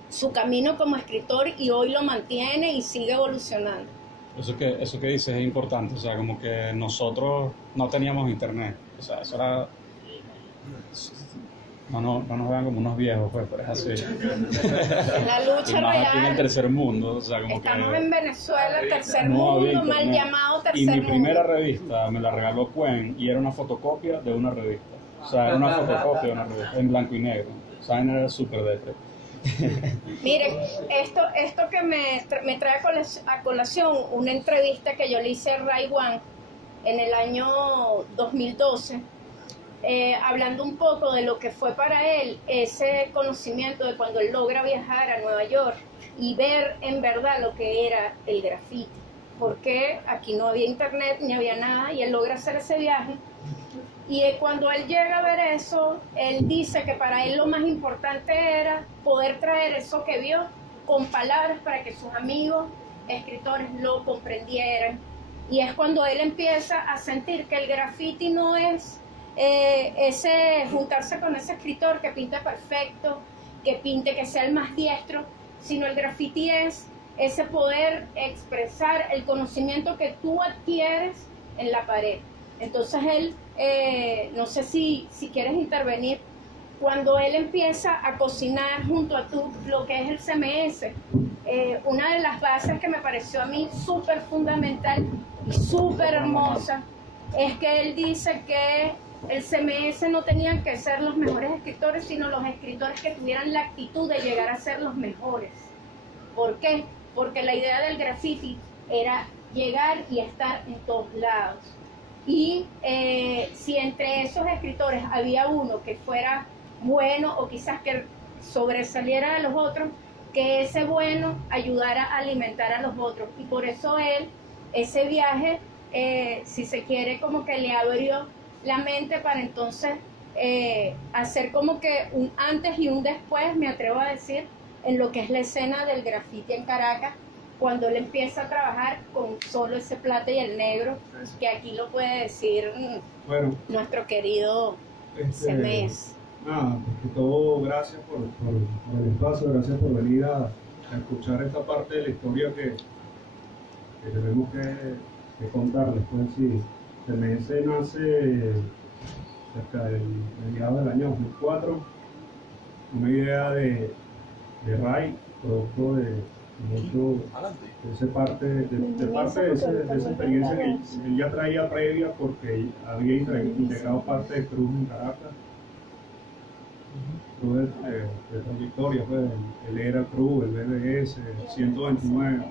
su camino como escritor y hoy lo mantiene y sigue evolucionando. Eso que dices es importante, o sea, como que nosotros no teníamos internet, o sea, eso era... No nos vean como unos viejos, pues, pero es así. Es la lucha y más real. aquí en el tercer mundo, o sea, como estamos que... en Venezuela, tercer mundo, mal llamado tercer mundo. Y mi primera revista me la regaló Cuen y era una fotocopia de una revista. O sea, era una fotocopia de una revista, en blanco y negro. O sea, era súper dete. Miren, esto que me trae a colación una entrevista que yo le hice a Ray Wan en el año 2012, hablando un poco de lo que fue para él ese conocimiento de cuando él logra viajar a Nueva York y ver en verdad lo que era el graffiti, porque aquí no había internet ni había nada, y él logra hacer ese viaje. Y cuando él llega a ver eso, él dice que para él lo más importante era poder traer eso que vio con palabras para que sus amigos escritores lo comprendieran. Y es cuando él empieza a sentir que el graffiti no es ese juntarse con ese escritor que pinte perfecto, que pinte, que sea el más diestro, sino el graffiti es ese poder expresar el conocimiento que tú adquieres en la pared. Entonces él, no sé si quieres intervenir, cuando él empieza a cocinar junto a tú lo que es el CMS, una de las bases que me pareció a mí súper fundamental y súper hermosa es que él dice que el CMS no tenían que ser los mejores escritores, sino los escritores que tuvieran la actitud de llegar a ser los mejores. ¿Por qué? Porque la idea del graffiti era llegar y estar en todos lados. Y si entre esos escritores había uno que fuera bueno o quizás que sobresaliera de los otros, que ese bueno ayudara a alimentar a los otros. Y por eso él, ese viaje, si se quiere, como que le abrió la mente para entonces hacer como que un antes y un después, me atrevo a decir, en lo que es la escena del graffiti en Caracas, cuando él empieza a trabajar con solo ese plata y el negro, que aquí lo puede decir bueno, nuestro querido CMS. Nada, más que todo, gracias por el espacio, gracias por venir a escuchar esta parte de la historia que tenemos que contarles. Pues sí, CMS nace cerca del mediados del año 2004, una idea de Ray, producto de mucho de esa parte de esa experiencia que él ya traía previa, porque había integrado parte de Cruz en Caracas. Cruz de trayectoria, pues el ERA Cruz, el BBS, 129,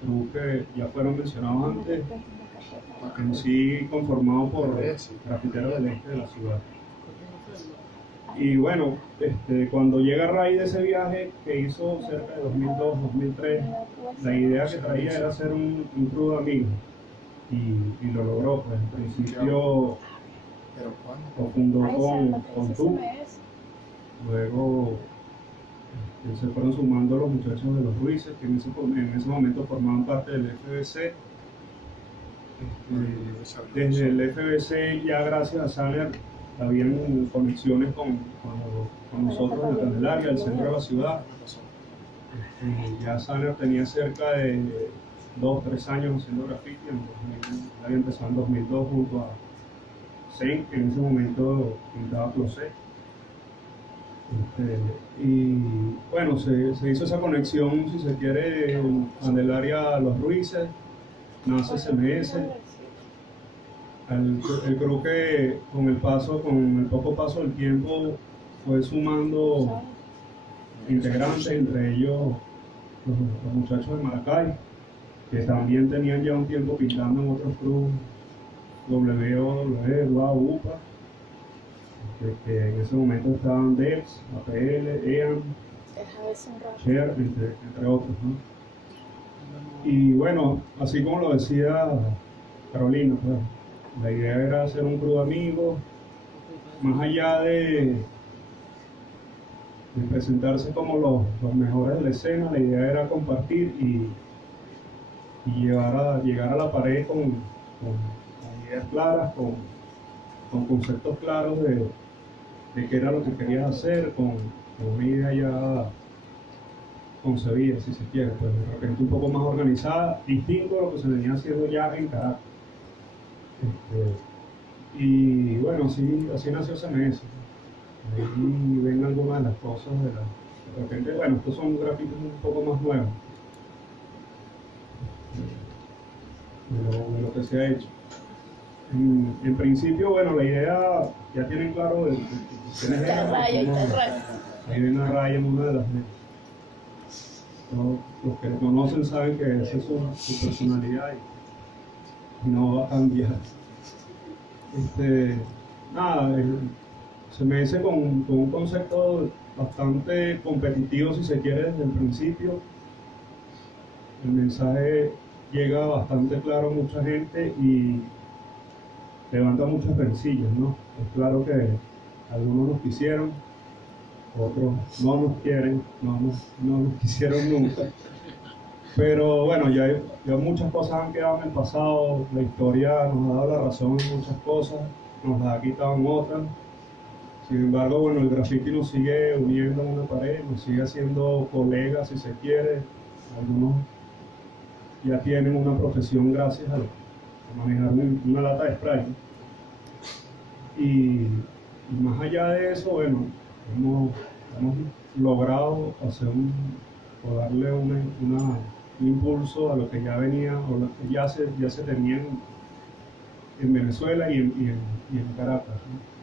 Cruz que ya fueron mencionados antes, en sí conformado por grafiteros del este de la ciudad. Y bueno, cuando llega Ray de ese viaje que hizo cerca de 2002-2003, la idea que traía era hacer un crew de amigos, y lo logró. Pues en principio lo fundó con tú, luego se fueron sumando los muchachos de los Ruices, que en ese momento formaban parte del FBC. Desde el FBC, ya gracias a Saner, habían conexiones con nosotros en Candelaria, el centro de la ciudad. Ya Saner tenía cerca de 2 o 3 años haciendo graffiti. Había empezado en 2002 junto a Zen, que en ese momento pintaba closet. Y bueno, se hizo esa conexión, si se quiere, en Candelaria, los Ruices, nace CMS. El creo que con el poco paso del tiempo fue sumando integrantes, entre ellos los muchachos de Maracay, que también tenían ya un tiempo pintando en otros clubes, WOW, UPA, que en ese momento estaban DEX, APL, EAM, Cher, entre otros, ¿no? Y bueno, así como lo decía Carolina, pues, la idea era hacer un crew de amigos, más allá de presentarse como los mejores de la escena. La idea era compartir y llegar a la pared con ideas claras, con conceptos claros de qué era lo que querías hacer, con una idea ya concebida, si se quiere, pues de repente un poco más organizada, distinto a lo que se venía haciendo ya en Caracas. Y bueno, así nació CMS. Ahí ven algunas de las cosas de repente, bueno, estos son grafitis un poco más nuevos de lo que se ha hecho. En principio, bueno, la idea ya tienen claro quién es ahí ven a Ray en una de las los que lo conocen saben que esa es su personalidad y no va a cambiar. Nada, se me dice con un concepto bastante competitivo, si se quiere, desde el principio. El mensaje llega bastante claro a mucha gente y levanta muchas rencillas, ¿no? Es claro que algunos nos quisieron, otros no nos quieren, no nos quisieron nunca. Pero bueno, ya muchas cosas han quedado en el pasado, la historia nos ha dado la razón en muchas cosas, nos las ha quitado en otras. Sin embargo, bueno, el graffiti nos sigue uniendo en una pared, nos sigue haciendo colegas, si se quiere. Algunos ya tienen una profesión gracias a manejar una lata de spray. Y más allá de eso, bueno, hemos logrado hacer o darle un impulso a lo que ya venía, o lo que ya se tenía en Venezuela y en Caracas, ¿no?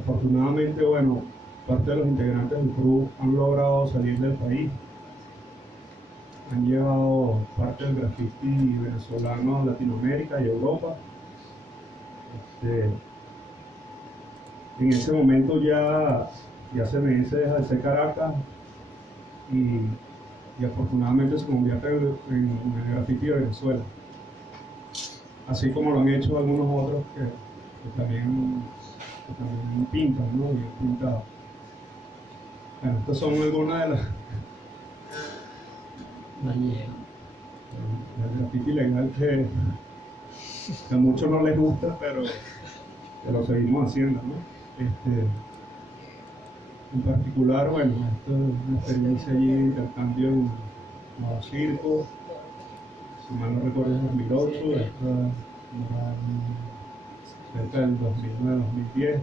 Afortunadamente, bueno, parte de los integrantes del crew han logrado salir del país, han llevado parte del graffiti venezolano a Latinoamérica y Europa. En ese momento ya CMS deja de ser Caracas y afortunadamente se convierte en el graffiti de Venezuela, así como lo han hecho algunos otros que también pintan, ¿no? Bien pintado. Bueno, estas son algunas de las del graffiti legal que a muchos no les gusta, pero lo seguimos haciendo, ¿no? En particular, bueno, esto es una experiencia allí de intercambio en Nuevo Circo, si mal no recuerdo es 2008, cerca del 2009-2010.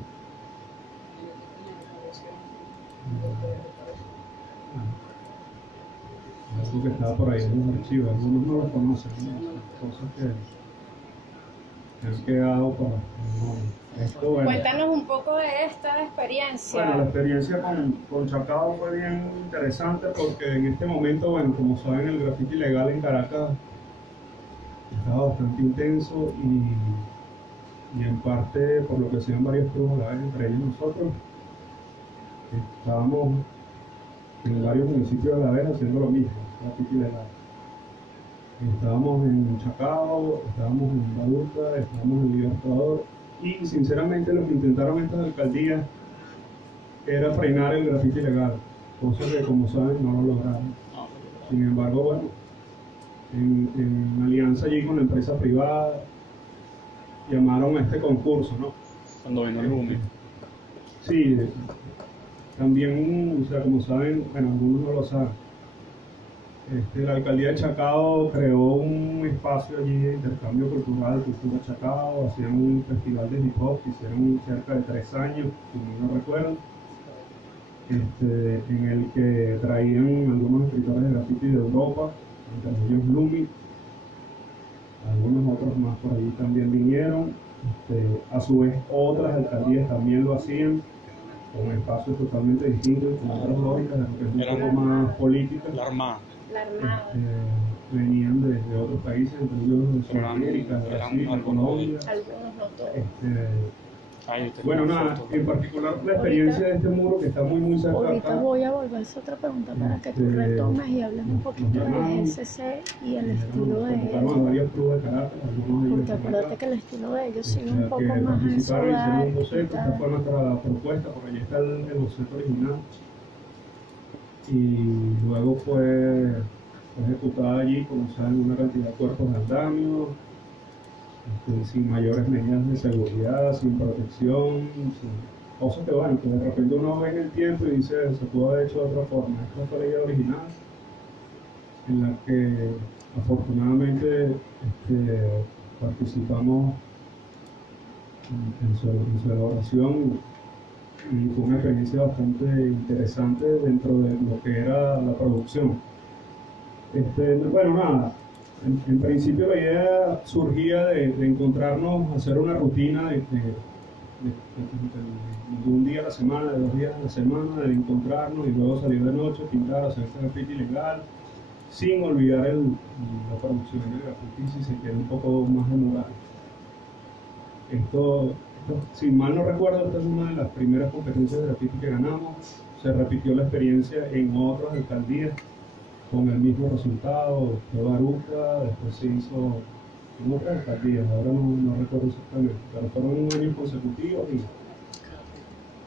Algo que estaba por ahí en los archivos, algunos no lo conocen, ¿no? Cosas que han quedado para esto. Bueno. Cuéntanos un poco de esta experiencia. Bueno, la experiencia con Chacao fue bien interesante porque en este momento, bueno, como saben, el graffiti legal en Caracas estaba bastante intenso y en parte por lo que hacían varios clubes a la vez, entre ellos nosotros. Estábamos en varios municipios a la vez haciendo lo mismo, graffiti legal. Estábamos en Chacao, estábamos en Baduta, estábamos en Libertador y sinceramente lo que intentaron estas alcaldías era frenar el graffiti legal, cosa que como saben no lo lograron. Sin embargo, bueno, en alianza allí con la empresa privada llamaron a este concurso, ¿no? Cuando vino el Lumi. Sí, también, o sea, como saben, bueno, algunos no lo saben, la alcaldía de Chacao creó un espacio allí de intercambio cultural, Cultura Chacao, hacían un festival de hip hop que hicieron cerca de 3 años, si no recuerdo, en el que traían algunos escritores de graffiti de Europa, entre ellos Lumi, algunos otros más por allí también vinieron. A su vez otras alcaldías también lo hacían con espacios totalmente distintos, con otras lógicas, que es un poco más políticas. La Armada. Venían de otros países, entre ellos de Sudamérica, de Brasil, de Colombia. Algunos no todos. Bueno, nada, en particular la experiencia de este muro que está muy cerca de Ahorita acá. voy a volver a hacer otra pregunta para que tú retomes y hables un poquito de SC y el estilo de ellos. Varios clubes de Caracas, algunos de ellos. Porque acuérdate que el estilo de ellos sigue un poco que más a participaron, hicieron un boceto, esta eso. fue nuestra propuesta, porque allí está el boceto original. Y luego fue ejecutada allí, como saben, una cantidad de cuerpos de andamio, sin mayores medidas de seguridad, sin protección, cosas que bueno, que de repente uno ve en el tiempo y dice, se pudo haber hecho de otra forma. Esta fue la idea original, en la que afortunadamente participamos en su elaboración y fue una experiencia bastante interesante dentro de lo que era la producción. Bueno, nada, en principio la idea surgía de encontrarnos, hacer una rutina de un día a la semana, de 2 días a la semana, de encontrarnos y luego salir de noche, pintar, hacer graffiti legal, sin olvidar la producción del graffiti, si se quiere un poco más de moral. Esto, si mal no recuerdo, esta es una de las primeras competencias de graffiti que ganamos. se repitió la experiencia en otras alcaldías con el mismo resultado. Fue Baruca, después se hizo en otras alcaldías, ahora no recuerdo exactamente, pero fueron años consecutivos.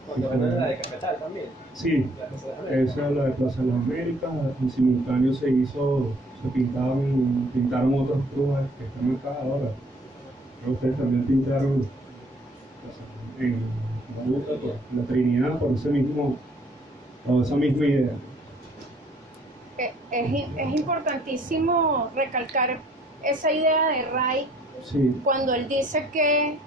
Cuando van a la de Cafetal también. Sí, esa es la de Plaza de las Américas. En simultáneo se pintaron otros cruz que están acá ahora. Creo que ustedes también pintaron en Baruca, por la Trinidad, por esa misma idea. Es importantísimo recalcar esa idea de Ray, Sí, cuando él dice que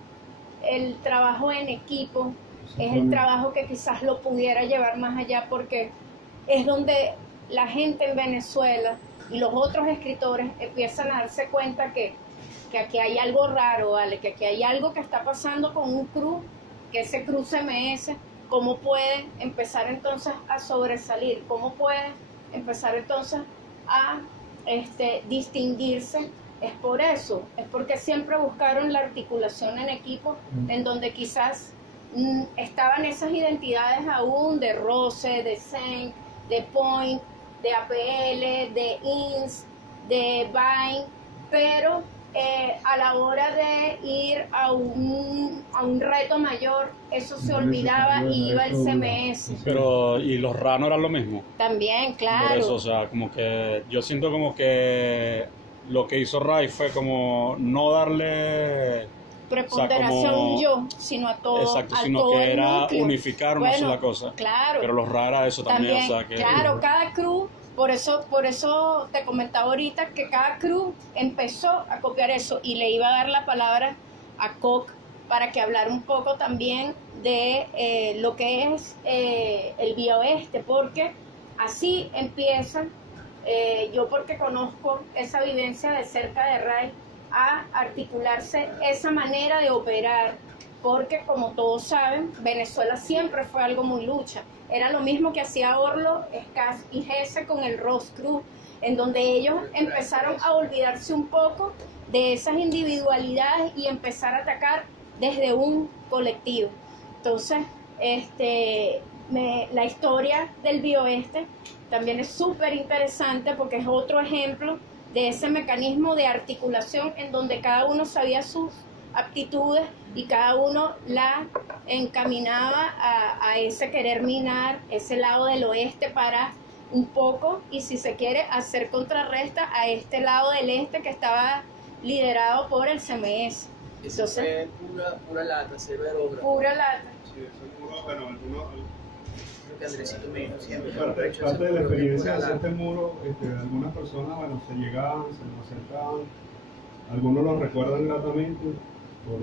el trabajo en equipo es el trabajo que quizás lo pudiera llevar más allá, porque es donde la gente en Venezuela y los otros escritores empiezan a darse cuenta que aquí hay algo raro, ¿vale? Que aquí hay algo que está pasando con un crew, que ese crew CMS, cómo puede empezar entonces a sobresalir, cómo puede empezar entonces a distinguirse. Es por eso, es porque siempre buscaron la articulación en equipo, en donde quizás estaban esas identidades aún de Rose, de Zenk, de Point, de APL, de INS, de Vine, pero a la hora de ir a un reto mayor, eso se olvidaba y iba el CMS. Pero, ¿y los RA no eran lo mismo? También, claro. Por eso, o sea, como que yo siento como que lo que hizo Ray fue como no darle preponderación, o sea, como, yo, sino a todo. Exacto, a sino todo que el era núcleo. unificar una sola cosa. Claro. Pero los RA era eso también, o sea que... Claro, cada crew, por eso te comentaba ahorita que cada crew empezó a copiar eso, y le iba a dar la palabra a Koch para que hablara un poco también de lo que es el Vía Oeste, porque así empieza, yo porque conozco esa vivencia de cerca de Ray, a articularse esa manera de operar, porque como todos saben, Venezuela siempre fue algo muy lucha. Era lo mismo que hacía Orlo, Escaz y Gese con el Roscruz, en donde ellos empezaron a olvidarse un poco de esas individualidades y empezar a atacar desde un colectivo. Entonces, la historia del Bioeste también es súper interesante, porque es otro ejemplo de ese mecanismo de articulación en donde cada uno sabía sus aptitudes y cada uno la encaminaba a ese querer minar ese lado del oeste para un poco, y si se quiere, hacer contrarresta a este lado del este que estaba liderado por el CMS. Entonces, fue pura lata, cero aerógrafo. Pura lata. Sí, eso es bueno, Creo que Andresito me dijo siempre. Parte de la experiencia de hacer este muro, algunas personas, bueno, se llegaban, se nos acercaban, algunos lo recuerdan gratamente por,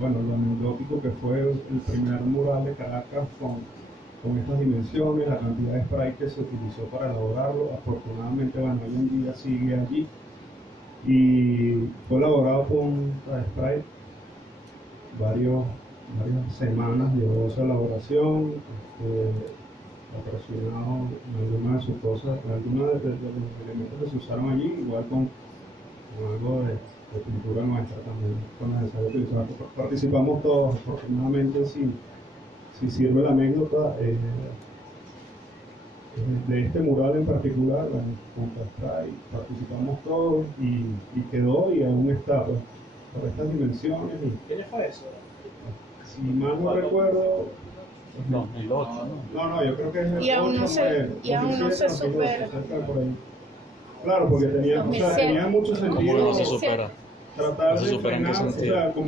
bueno, lo anecdótico que fue el primer mural de Caracas con estas dimensiones, la cantidad de spray que se utilizó para elaborarlo. Afortunadamente, bueno, hoy en día sigue allí y fue elaborado con spray varias semanas llevó su elaboración, patrocinado en algunas de sus cosas, en algunos de los elementos que se usaron allí, igual con algo de pintura nuestra también, con necesario utilizar. Participamos todos, afortunadamente, si sirve la anécdota de este mural en particular, con Castray, participamos todos y quedó, y aún está, pues, por estas dimensiones. ¿Qué le fue eso? Si mal no recuerdo, 2008, ¿no? No, yo creo que es el Y aún no se supera. Claro, porque tenía mucho sentido. ¿Cómo no se supera? Tratar ¿No se de supera en qué frenar, sentido? o sea, como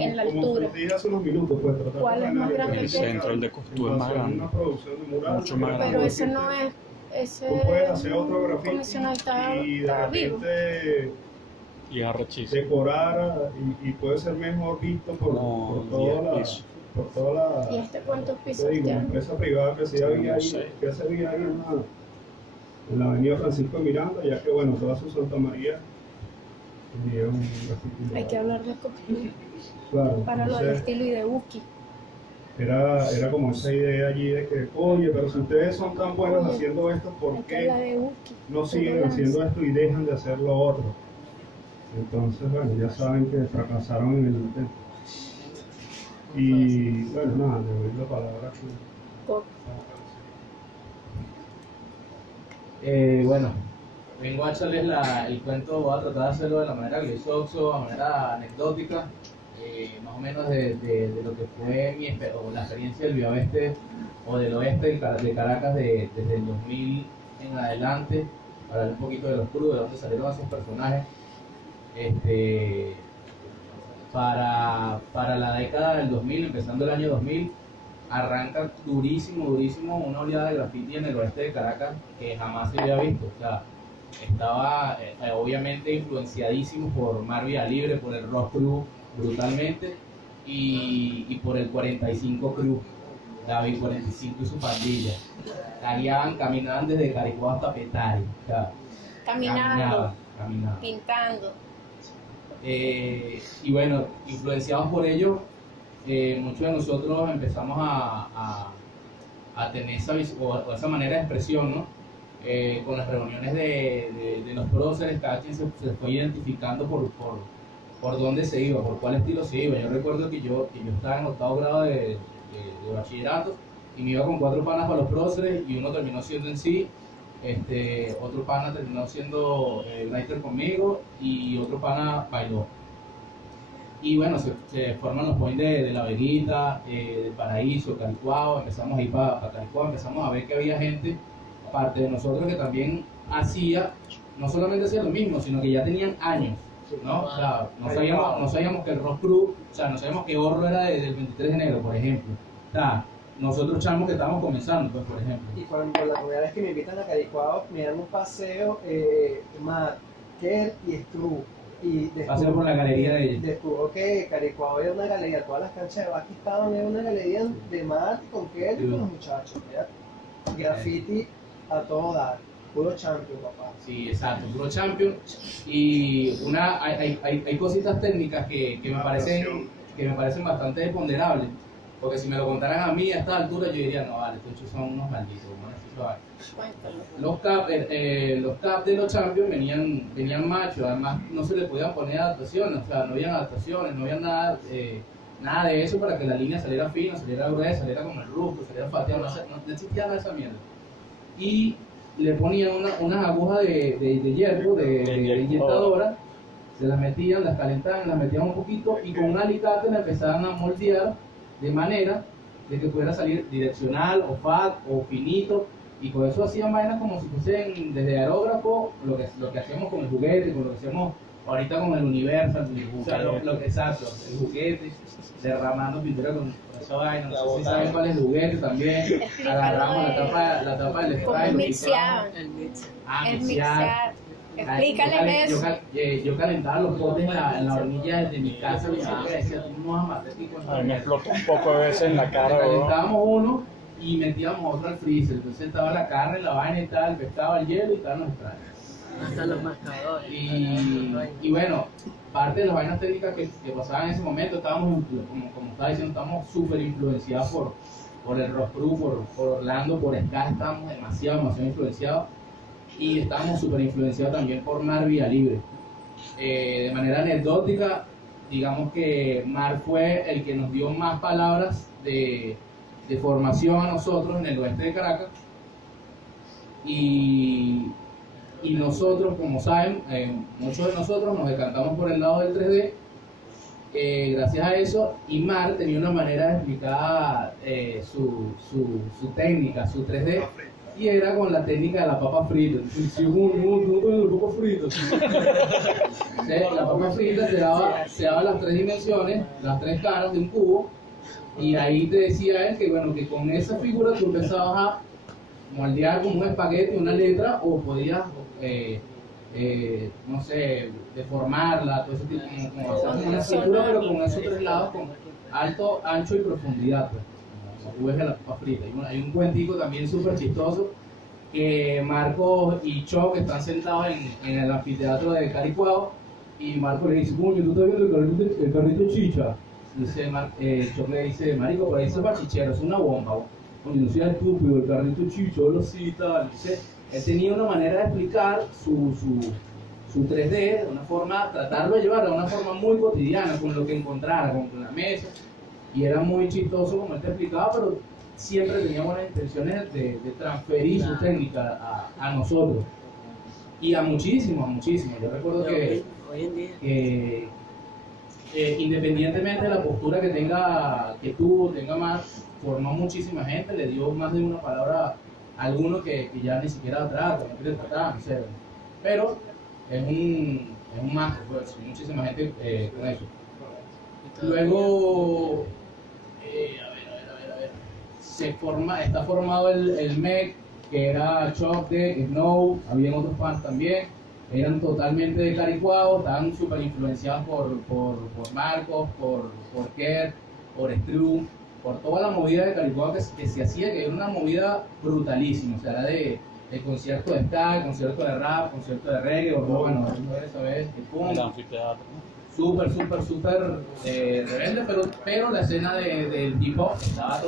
dije hace unos minutos, pues tratar ¿Cuál de es más frenar grande El que centro, el de Costur, es más grande. una producción de mural, Mucho más grande. Pero ese no es. Ese tú puedes hacer otro graffiti comisionado está y de vivo. repente Y es arrechísimo. decorar y puede ser mejor visto por toda la ¿Y cuántos pisos te digo, una tiene? empresa privada que se había ahí, sé. que se había ahí en la avenida Francisco de Miranda, ya que bueno, toda su Santa María tenía un graffiti. Hay que hablar de costura Claro, para lo del entonces, estilo y de Buki. era como esa idea allí de que, oye, pero si ustedes son tan buenos haciendo esto, ¿por Esta es la qué de Buki. no siguen haciendo esto y dejan de hacer lo otro? Entonces, bueno, ya saben que fracasaron en el intento. Y bueno, nada, le doy la palabra aquí. Bueno, vengo a echarles el cuento, voy a tratar de hacerlo de la manera que lo hizo Oxo, de manera anecdótica, más o menos de lo que fue la experiencia del Vía-Oeste o del oeste de Caracas desde el 2000 en adelante, para hablar un poquito de los crews, de dónde salieron esos personajes. Para la década del 2000, empezando el año 2000, arranca durísimo una oleada de graffiti en el oeste de Caracas que jamás se había visto. O sea, estaba obviamente influenciadísimo por Mar Vía Libre, por el Rock Crew brutalmente y por el 45 Crew, David 45 y su pandilla. Caminaban desde Caricuao hasta Petare. O sea, Caminaban. pintando. Y bueno, influenciados por ello, muchos de nosotros empezamos a tener esa manera de expresión, ¿no? Con las reuniones de los próceres, cada quien se fue identificando por dónde se iba, por cuál estilo se iba. Yo recuerdo que yo estaba en 8º grado de bachillerato y me iba con 4 panas para los próceres y uno terminó siendo en sí. Otro pana terminó siendo writer conmigo y otro pana bailó. Y bueno, se forman los points de La Veguita, del Paraíso, Caricuao. Empezamos a ir para Caricuao, empezamos a ver que había gente, aparte de nosotros, que también no solamente hacía lo mismo, sino que ya tenían años, ¿no? O sea, no sabíamos que el Rock Crew, o sea, no sabíamos que Horro era del 23 de enero, por ejemplo. O sea, nosotros chamos que estábamos comenzando, pues, por ejemplo. Y cuando la primera vez que me invitan a Caricuao, me dan un paseo, Matt, Kerr y Stru. Paseo por la galería de ellos. Descubro que Caricuao era una galería, todas las canchas de básquet estaban en una galería de Matt con Kerr y con los muchachos. ¿Ya? Graffiti a todo dar, puro champion, papá. Sí, exacto, puro champion. Y hay cositas técnicas que me parecen bastante ponderables. Porque si me lo contaran a mí a esta altura, yo diría, no, vale, estos son unos malditos, Los caps de los champions venían machos, además no se les podían poner adaptaciones, o sea, no había adaptaciones, no había nada de eso para que la línea saliera fina, saliera gruesa, saliera como el rufo, saliera fateado, no existía nada de esa mierda. Y le ponían unas agujas de hierro, de inyectadora, se las metían, las calentaban, las metían un poquito y con un alicate la empezaban a moldear de manera de que pudiera salir direccional o fat o finito, y con eso hacían vainas como si fuesen desde aerógrafo, lo que hacíamos con el juguete, con lo que hacíamos ahorita con el Universal, o sea, exacto, el juguete, derramando pintura con esa vaina. No sé si saben cuál es el juguete también. Agarramos la tapa del spray, lo mixeaban. El mixear. Explícales eso. Yo calentaba los potes en la hornilla de mi casa y siempre decía, tú no vas a matar aquí con a mí me explotó un poco de veces en la cara. Calentábamos uno y metíamos otro al freezer. Entonces estaba la carne, la vaina y tal, el pescado, el hielo y tal, los sprays. Hasta los mascadores. Y bueno, parte de las vainas técnicas que pasaban en ese momento, estábamos, como estaba diciendo, estábamos súper influenciados por el Rock Crew, por Orlando, por Ska, estábamos demasiado influenciados. Y estábamos súper influenciados también por Mar Vía Libre. De manera anecdótica, digamos que Mar fue el que nos dio más palabras de formación a nosotros en el oeste de Caracas. Y nosotros, como saben, muchos de nosotros nos decantamos por el lado del 3D. Gracias a eso, y Mar tenía una manera de explicar su técnica, su 3D. Y era con la técnica de la papa frita. Si no tengo papa frita. La papa frita te daba las 3 dimensiones, las 3 caras de un cubo, y ahí te decía él que bueno, que con esa figura tú empezabas a moldear como un espagueti, una letra, o podías, no sé, deformarla, todo ese tipo, como hacer una estructura, pero con esos 3 lados, con alto, ancho y profundidad, pues. Tú ves la papa frita. Hay un cuentico también súper chistoso que Marcos y Choc están sentados en el anfiteatro de Caricuao y Marcos le dice, coño, ¿tú estás viendo el carrito chicha? Dice Choc le dice, marico, por ahí eso es bachichero, es una bomba. Coño, no seas estúpido, el carrito chicha, lo sí, tal. Dice, él tenía una manera de explicar su 3D de una forma, tratarlo de llevar de una forma muy cotidiana, con lo que encontrara, con la mesa. Y era muy chistoso como él te explicaba, pero siempre tenía buenas intenciones de transferir su técnica a nosotros. Y a muchísimos. Yo recuerdo que independientemente de la postura que tuvo, tenga más, formó muchísima gente, le dio más de una palabra a algunos que ya ni siquiera tratan, no quieren tratar, no sé. Pero es un máster, pues, hay muchísima gente con eso. Luego, a ver. Está formado el MEC, que era Chuck, de Snow, habían otros fans también, eran totalmente de Caricuao, estaban súper influenciados por Marcos, por Kerr, por Stru, por toda la movida de Caricuao que se hacía, que era una movida brutalísima, o sea, era de concierto de ska, concierto de rap, concierto de reggae, o bueno, esa vez, súper rebelde, pero la escena del hip hop estaba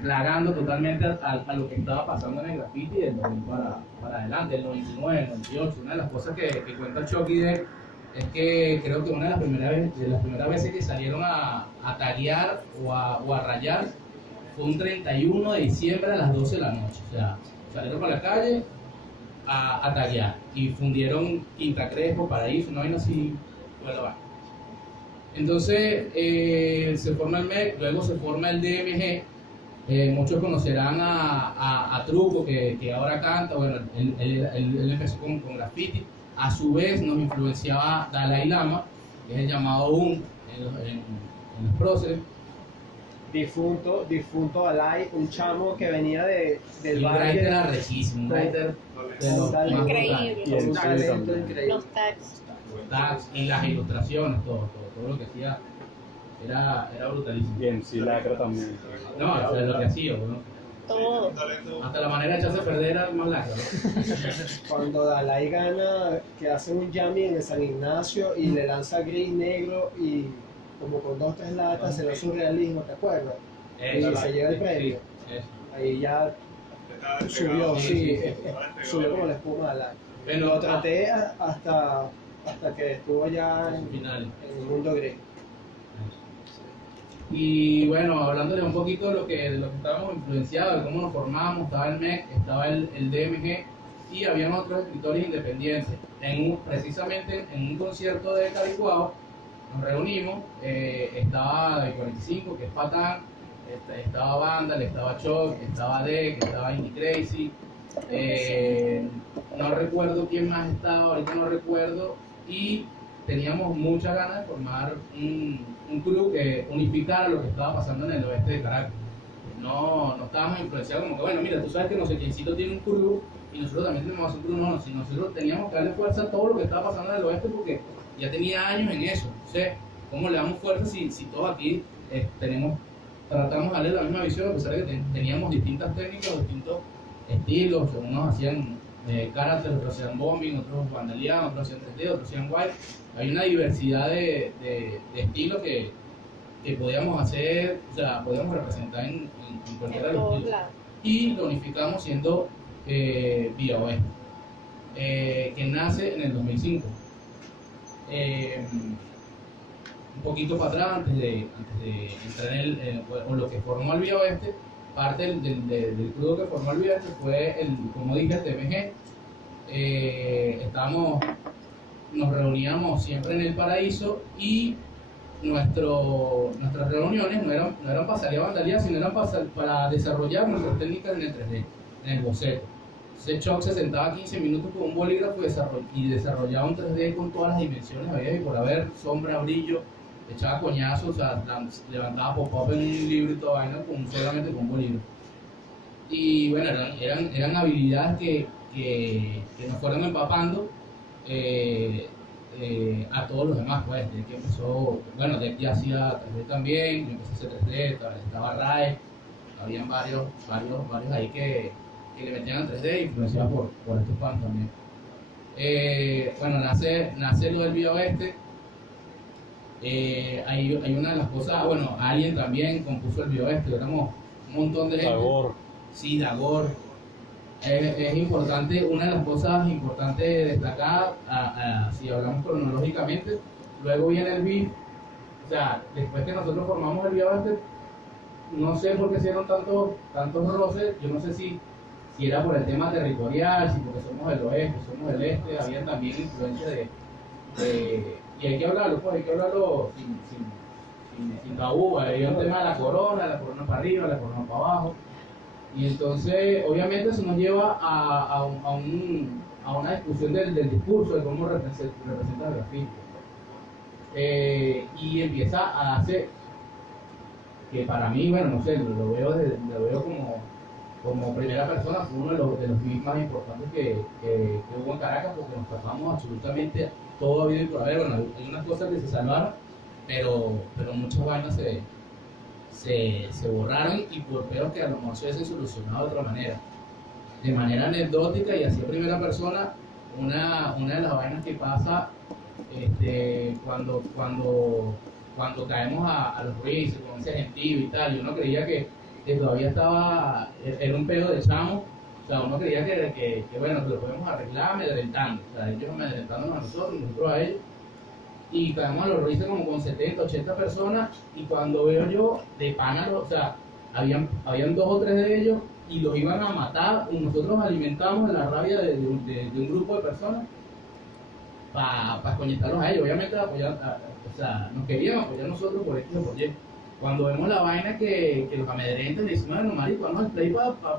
plagando totalmente a lo que estaba pasando en el graffiti del 2000 para adelante, el 99, el 98. Una de las cosas que cuenta Chucky Deck es que creo que una de las primeras veces que salieron a taguear o a rayar fue un 31 de diciembre a las 12 de la noche. O sea, salieron para la calle a taguear y fundieron Quinta Crespo, Paraíso, una vaina así, bueno, va. Entonces se forma el MEC, luego se forma el DMG. Muchos conocerán a Truco, que ahora canta. Bueno, él empezó con graffiti. A su vez nos influenciaba Dalai Lama, que es el llamado en los próceres. Difunto Dalai, un chamo que venía del barrio. Un writer arrechísimo, un writer increíble. Un talento increíble. Los tags y las ilustraciones, todo lo que hacía era brutalísimo. Bien, sí, lacra también. No, eso es lo que hacía, ¿no? todo. Hasta la manera de echarse a perder era más lacra, ¿no? Cuando Dalai gana, que hace un jamming en el San Ignacio y le lanza gris, negro y como con 2 o 3 latas, se ve surrealismo, ¿te acuerdas? Y se lleva el premio. Sí. Ahí ya subió, subió como la espuma Dalai. Pero lo traté hasta que estuvo ya en el mundo gris. Y bueno, hablándole un poquito de lo que estábamos influenciados, de cómo nos formamos, estaba el MEC, estaba el DMG y habían otros escritores independientes. Precisamente en un concierto de Caricuao nos reunimos, estaba de 45, que es Patán, estaba Vandal, estaba Choc, estaba Deck, estaba Indie Crazy, no recuerdo quién más estaba, ahorita no recuerdo, y teníamos muchas ganas de formar un crew que unificara lo que estaba pasando en el oeste de Caracas. No estábamos influenciados como que, bueno, mira, tú sabes que no sé quiéncito tiene un crew y nosotros también tenemos un crew. No, si nosotros teníamos que darle fuerza a todo lo que estaba pasando en el oeste porque ya tenía años en eso. Entonces, ¿cómo le damos fuerza si todos aquí tratamos de darle la misma visión, a pesar de que teníamos distintas técnicas, distintos estilos? Unos hacían carácter, otros hacían bombing, otros vandaliaban, otros hacían 3D, otros hacían white. Hay una diversidad de estilos que podíamos hacer, o sea, podíamos representar en cualquiera de los estilos. Y lo unificamos siendo Vía Oeste, que nace en el 2005. Un poquito para atrás, antes de entrar en lo que formó el Vía Oeste, parte del crudo que formó el Vía Oeste fue, como dije, el TMG. Nos reuníamos siempre en el Paraíso y nuestras reuniones no eran para salir a vandalizar, sino eran para desarrollar nuestras técnicas en el 3D, en el boceto. Entonces Chuck se sentaba 15 minutos con un bolígrafo y desarrollaba un 3D con todas las dimensiones, había y por haber, sombra, brillo, echaba coñazos, o sea, levantaba pop-up en un libro y toda vaina solamente con un bolígrafo. Y bueno, eran habilidades que nos fueron empapando a todos los demás, pues, desde que empezó, bueno, Deck ya hacía 3D también, yo empecé a hacer 3D, estaba Rae, habían varios ahí que le metían al 3D, influenciados por estos fans también. Bueno, nace lo del Vía Oeste. Hay una de las cosas, bueno, Alien también compuso el Vía Oeste, éramos un montón de gente. Dagor. Sí, Dagor. Es importante, una de las cosas importantes de destacar, si hablamos cronológicamente, luego viene el BIF. O sea, después que nosotros formamos el Vía Oeste, no sé por qué hicieron tantos roces, yo no sé si era por el tema territorial, si porque somos del oeste, somos del este, había también influencia y hay que hablarlo, pues hay que hablarlo sin tabú, había un tema de la corona para arriba, la corona para abajo, y entonces obviamente eso nos lleva a una discusión del discurso, de cómo representa el grafiti. Y empieza a darse, que para mí, bueno, no sé, lo veo como primera persona, fue uno de los beats más importantes que hubo en Caracas, porque nos tratamos absolutamente todo habido y por haber. Bueno, hay unas cosas que se salvaron, pero muchas vainas se borraron, y por peor que a lo mejor se hubiesen solucionado de otra manera. De manera anecdótica y así en primera persona, una de las vainas que pasa cuando caemos a los juicios con ese gentío y tal, y uno creía que todavía era un pedo de chamo, o sea, uno creía que bueno, que lo podemos arreglar amedrentando, o sea, ellos amedrentándonos a nosotros a ellos, y caemos a los juicios como con 70, 80 personas, y cuando veo yo de pana, o sea, habían 2 o 3 de ellos, y los iban a matar, y nosotros alimentamos la rabia de un grupo de personas para conectarlos a ellos, obviamente apoyar, o sea, nos querían apoyar nosotros por este proyecto. Cuando vemos la vaina que los amedrentan, le decimos, bueno, marico, vamos a play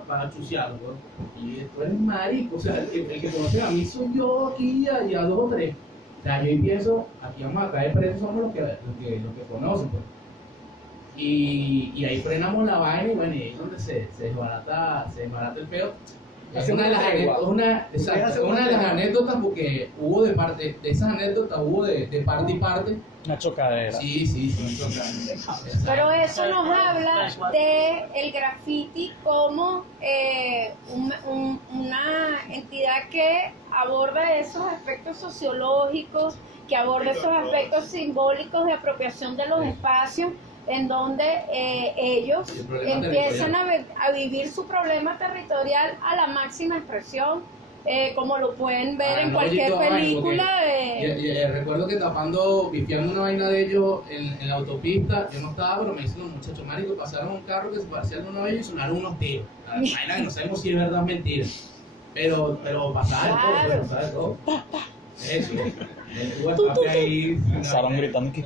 para chusearlo, ¿no? Y tú eres marico, o sea, el que conoce a mí soy yo aquí y a 2 o 3. O sea, yo pienso, aquí vamos a caer presos, somos los que conocen, pues. Y ahí frenamos la vaina, y bueno, y ahí es donde se desbarata el pedo. Es una de las anécdotas, porque hubo de esas anécdotas hubo de parte y parte. Una chocadera. Sí, una chocadera. Pero eso nos habla de el graffiti como una entidad que aborda esos aspectos sociológicos, que aborda esos aspectos simbólicos de apropiación de los espacios, en donde ellos empiezan a vivir su problema territorial a la máxima expresión, como lo pueden ver en cualquier película. Recuerdo que bifiando una vaina de ellos en la autopista, yo no estaba, pero me dicen los muchachos, marico, pasaron un carro que se parecía al de uno de ellos y sonaron unos tiros. La vaina que no sabemos si es verdad o mentira, pero pasaba de todo. Eso. Estaban gritando que...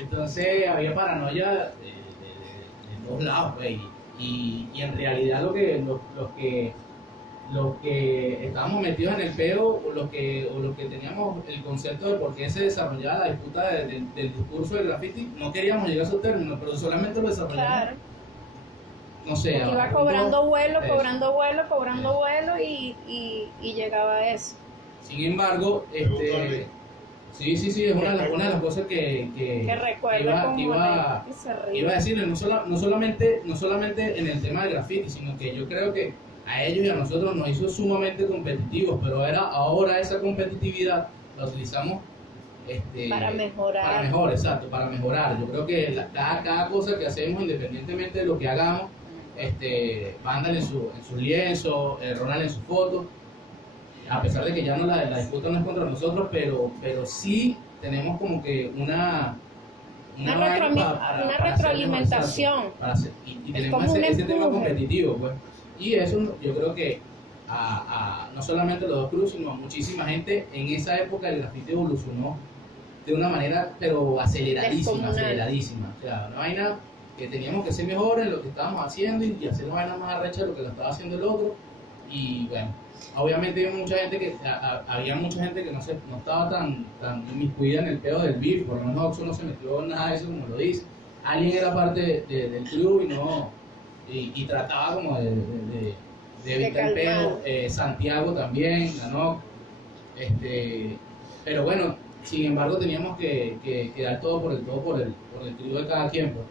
Entonces había paranoia de todos lados, pues, y en realidad los que estábamos metidos en el peo, o los que teníamos el concepto de por qué se desarrollaba la disputa del discurso del graffiti, no queríamos llegar a esos términos, pero solamente lo desarrollamos. Claro. No sé. Iba cobrando vuelo y llegaba a eso. Sin embargo, sí, es una de las cosas que iba a decirle, no solamente en el tema del graffiti, sino que yo creo que a ellos y a nosotros nos hizo sumamente competitivos, pero ahora esa competitividad la utilizamos para mejorar. Para mejorar. Yo creo que cada cosa que hacemos, independientemente de lo que hagamos, Vandal en su lienzo, Ronald en su foto, a pesar de que ya no la disputa no es contra nosotros, pero sí tenemos como que una retroalimentación. Y tenemos ese tema competitivo, pues. Y eso yo creo que no solamente los dos Cruz, sino a muchísima gente en esa época el grafiti evolucionó de una manera, pero aceleradísima. O sea, una vaina que teníamos que ser mejores en lo que estábamos haciendo y hacer una vaina más arrecha de lo que lo estaba haciendo el otro. Y bueno, obviamente había mucha gente que no estaba tan inmiscuida en el pedo del beef, por lo menos Oxxo no se metió en nada de eso, como lo dice. Alguien era parte del club y trataba como de evitar el pedo. Santiago también ganó, pero bueno, sin embargo teníamos que dar todo por el club de cada quien, pues.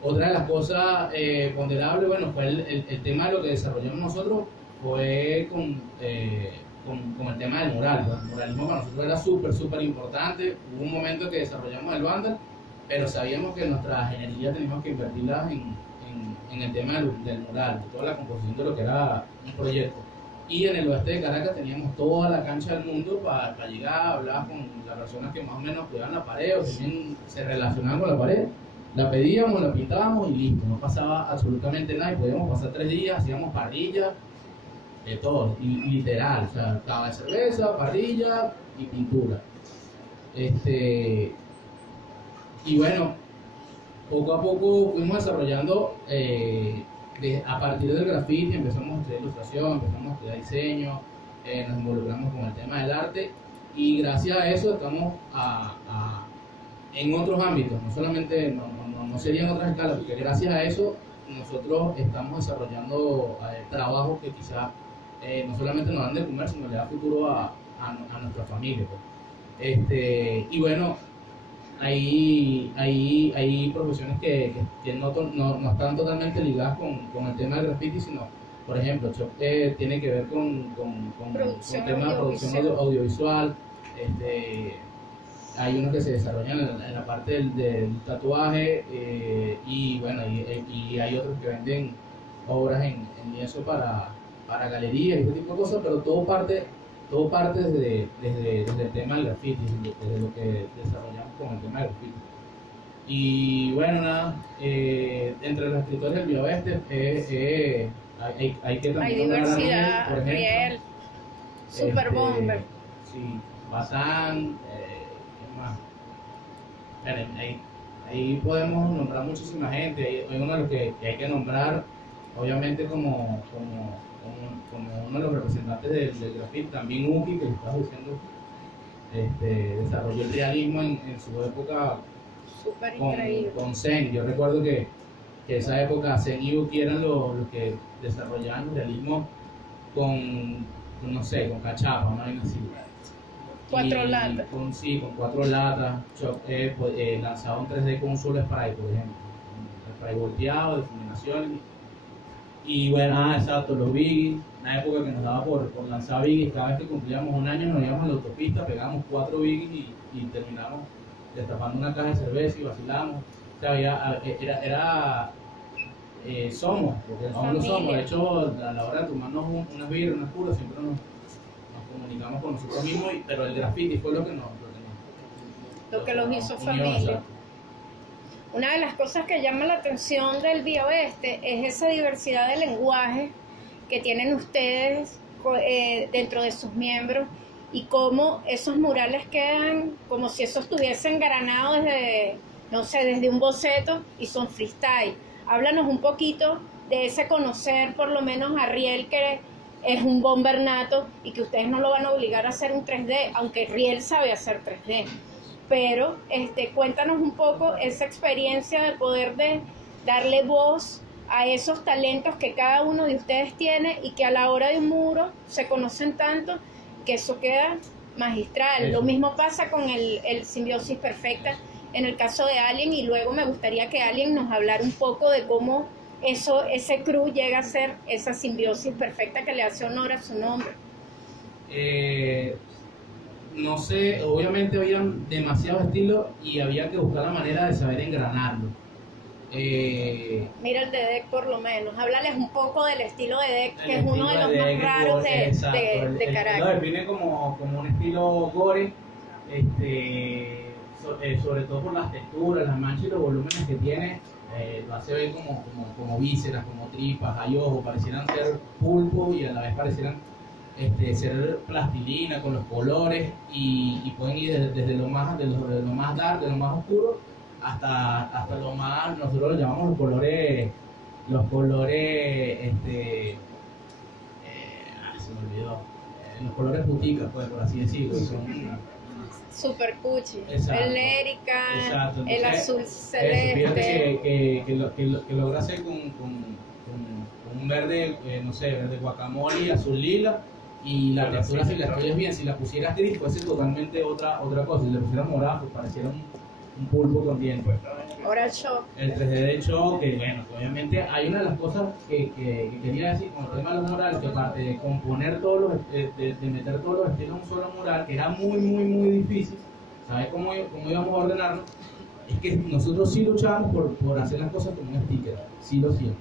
Otra de las cosas ponderables, bueno, fue el tema de lo que desarrollamos nosotros, fue con el tema del mural, ¿no? El muralismo para nosotros era súper importante. Hubo un momento que desarrollamos el Vandal, pero sabíamos que nuestras energías teníamos que invertirlas en el tema del mural, de toda la composición de lo que era un proyecto. Y en el oeste de Caracas teníamos toda la cancha del mundo para llegar a hablar con las personas que más o menos cuidaban la pared o también se relacionaban con la pared. La pedíamos, la pintábamos y listo, no pasaba absolutamente nada y podíamos pasar 3 días, hacíamos parrilla, de todo, y literal, o sea, cava de cerveza, parrilla y pintura. Y bueno, poco a poco fuimos desarrollando, a partir del graffiti empezamos a estudiar ilustración, empezamos a estudiar diseño, nos involucramos con el tema del arte y gracias a eso estamos en otros ámbitos, no solamente, no sería en otras escalas, porque gracias a eso nosotros estamos desarrollando trabajos que quizás no solamente nos dan de comer, sino le da futuro a nuestra familia. Pues. Y bueno, hay profesiones que no están totalmente ligadas con el tema del graffiti, sino, por ejemplo, tiene que ver con tema de producción audiovisual. Hay unos que se desarrollan en la parte del tatuaje y bueno, y hay otros que venden obras en lienzo para galerías y ese tipo de cosas, pero todo parte desde el tema del graffiti, desde lo que desarrollamos con el tema del graffiti. Y bueno, nada, entre los escritores del Bioeste hay que también hay diversidad, por ejemplo, Riel, Super Bomber. Sí, Bazán, ¿qué más? Bueno, ahí podemos nombrar muchísima gente. Hay uno de los que hay que nombrar, obviamente, como uno de los representantes del graffiti, también Uki, que le estaba diciendo, desarrolló el realismo en su época con Zen. Yo recuerdo que esa época Zen y Uki eran los que desarrollaban el realismo con cachapa, ¿no? Así. 4 latas. Con 4 latas, lanzado en 3D con un solo spray, por ejemplo. Spray volteado, difuminación. Y bueno, exacto, los biggies, una época que nos daba por lanzar biggies, cada vez que cumplíamos un año nos íbamos a la autopista, pegábamos 4 biggies y terminamos destapando una caja de cerveza y vacilamos. O sea, somos, porque aún lo somos. De hecho, a la hora de tomarnos unas birras, unas puras, siempre nos comunicamos con nosotros mismos, pero el graffiti fue lo que los hizo unió, familia. exacto. Una de las cosas que llama la atención del Bioeste es esa diversidad de lenguaje que tienen ustedes dentro de sus miembros y cómo esos murales quedan como si eso estuviese engranado desde un boceto y son freestyle. Háblanos un poquito de ese conocer por lo menos a Riel, que es un bomber nato y que ustedes no lo van a obligar a hacer un 3D, aunque Riel sabe hacer 3D. Pero cuéntanos un poco esa experiencia de poder darle voz a esos talentos que cada uno de ustedes tiene y que a la hora de un muro se conocen tanto que eso queda magistral. Eso. Lo mismo pasa con el simbiosis perfecta en el caso de Alien, y luego me gustaría que Alien nos hablara un poco de cómo ese crew llega a ser esa simbiosis perfecta que le hace honor a su nombre. No sé, obviamente había demasiados estilos y había que buscar la manera de saber engranarlo. Mira el de Deck por lo menos, háblales un poco del estilo de Deck, que es El uno de estilo los más Deck, raros de Lo Caracas. define como un estilo gore, sobre todo por las texturas, las manchas y los volúmenes que tiene. Lo hace ver como vísceras, como tripas, hay ojos, parecieran ser pulpo y a la vez parecieran ser plastilina con los colores y pueden ir desde lo más dark, de lo más oscuro hasta lo más, nosotros lo llamamos los colores se me olvidó, los colores puticas, pues, por así decirlo, son Super cuchi, Exacto. el Lérica, Exacto. el Entonces, azul eso, celeste. fíjate que logra hacer con un verde, no sé, verde guacamole, azul lila, y la textura, si la estudias bien, si la pusieras gris, fuese totalmente otra cosa. Si le pusieras morado, pues pareciera un pulpo con dientes. Ahora el shock. El 3D de hecho, que bueno, obviamente hay una de las cosas que quería decir con el tema de los murales, que aparte de componer de meter todos los estilos en un solo mural, que era muy, muy, muy difícil, ¿sabes cómo íbamos a ordenarlo? Es que nosotros sí luchábamos por hacer las cosas como un sticker, sí lo hacíamos.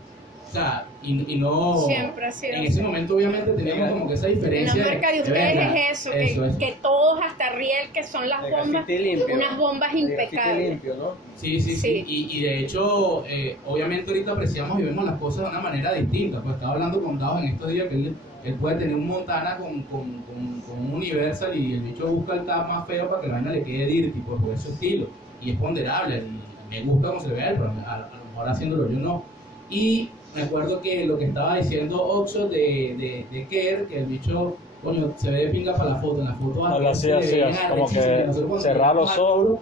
O sea, y no... Siempre ha sido en así. ese momento obviamente teníamos como que esa diferencia. La marca de ustedes es eso, que todos, hasta Riel, que son las bombas, unas bombas impecables. Limpio, ¿no? Sí. Y de hecho, obviamente ahorita apreciamos y vemos las cosas de una manera distinta. Pues estaba hablando con Dados en estos días que él puede tener un Montana con un Universal y el bicho busca el tab más feo para que la vaina le quede dirty, pues por su estilo. Y es ponderable, y me gusta cómo se ve a él, pero a lo mejor haciéndolo yo no. Y me acuerdo que lo que estaba diciendo Oxo de Kerr, que el bicho, coño, se ve de pinga para la foto. En la foto No, lo hacía así, como que cerrar los ojos.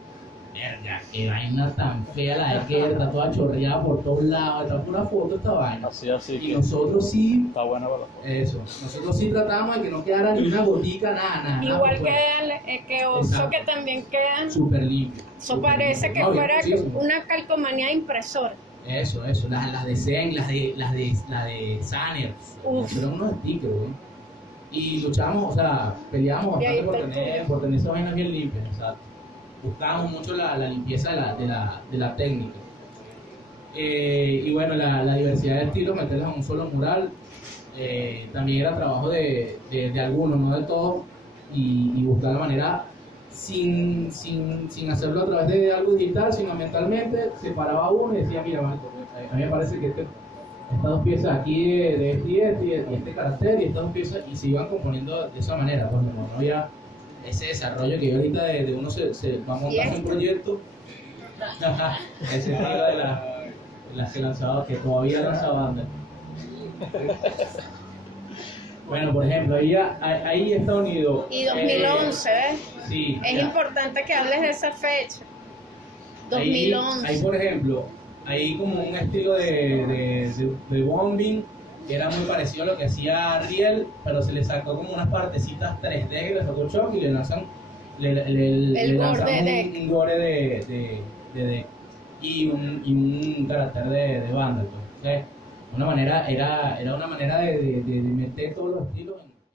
Verga, qué vaina tan fea la de Kerr, está toda chorreada por todos lados, está pura foto esta vaina. Así Y nosotros sí, está buena para la foto. eso, nosotros sí tratamos de que no quedara ni una gotica, nada. Igual pues, que Oxo, que también quedan. súper limpio. Eso parece que fuera una calcomanía de impresora. Eso, las de Zen, las de Sanner, eran unos stickers, güey. Y luchamos, o sea, peleamos bastante por tener esas vainas bien limpias, exacto. Buscábamos mucho la limpieza de la técnica. Y bueno, la diversidad de estilos, meterlas en un solo mural, también era trabajo de algunos, no de todos, y buscar la manera sin hacerlo a través de algo digital, sino mentalmente, separaba uno y decía, mira, a mí me parece que estas dos piezas aquí de este y este carácter y estas dos piezas, y se iban componiendo de esa manera, pues no había ese desarrollo que yo ahorita de uno se va a montar un proyecto. Ese estilo de las que lanzaba, que todavía lanza banda. Bueno, por ejemplo, ahí está unido. Y 2011, ¿ves? Sí. Es importante que hables de esa fecha. 2011. Ahí, por ejemplo, hay como un estilo de bombing que era muy parecido a lo que hacía Riel, pero se le sacó como unas partecitas 3D que le sacó Choc y le lanzan un gore de y un carácter de banda. Entonces, era una manera de meter todos los estilos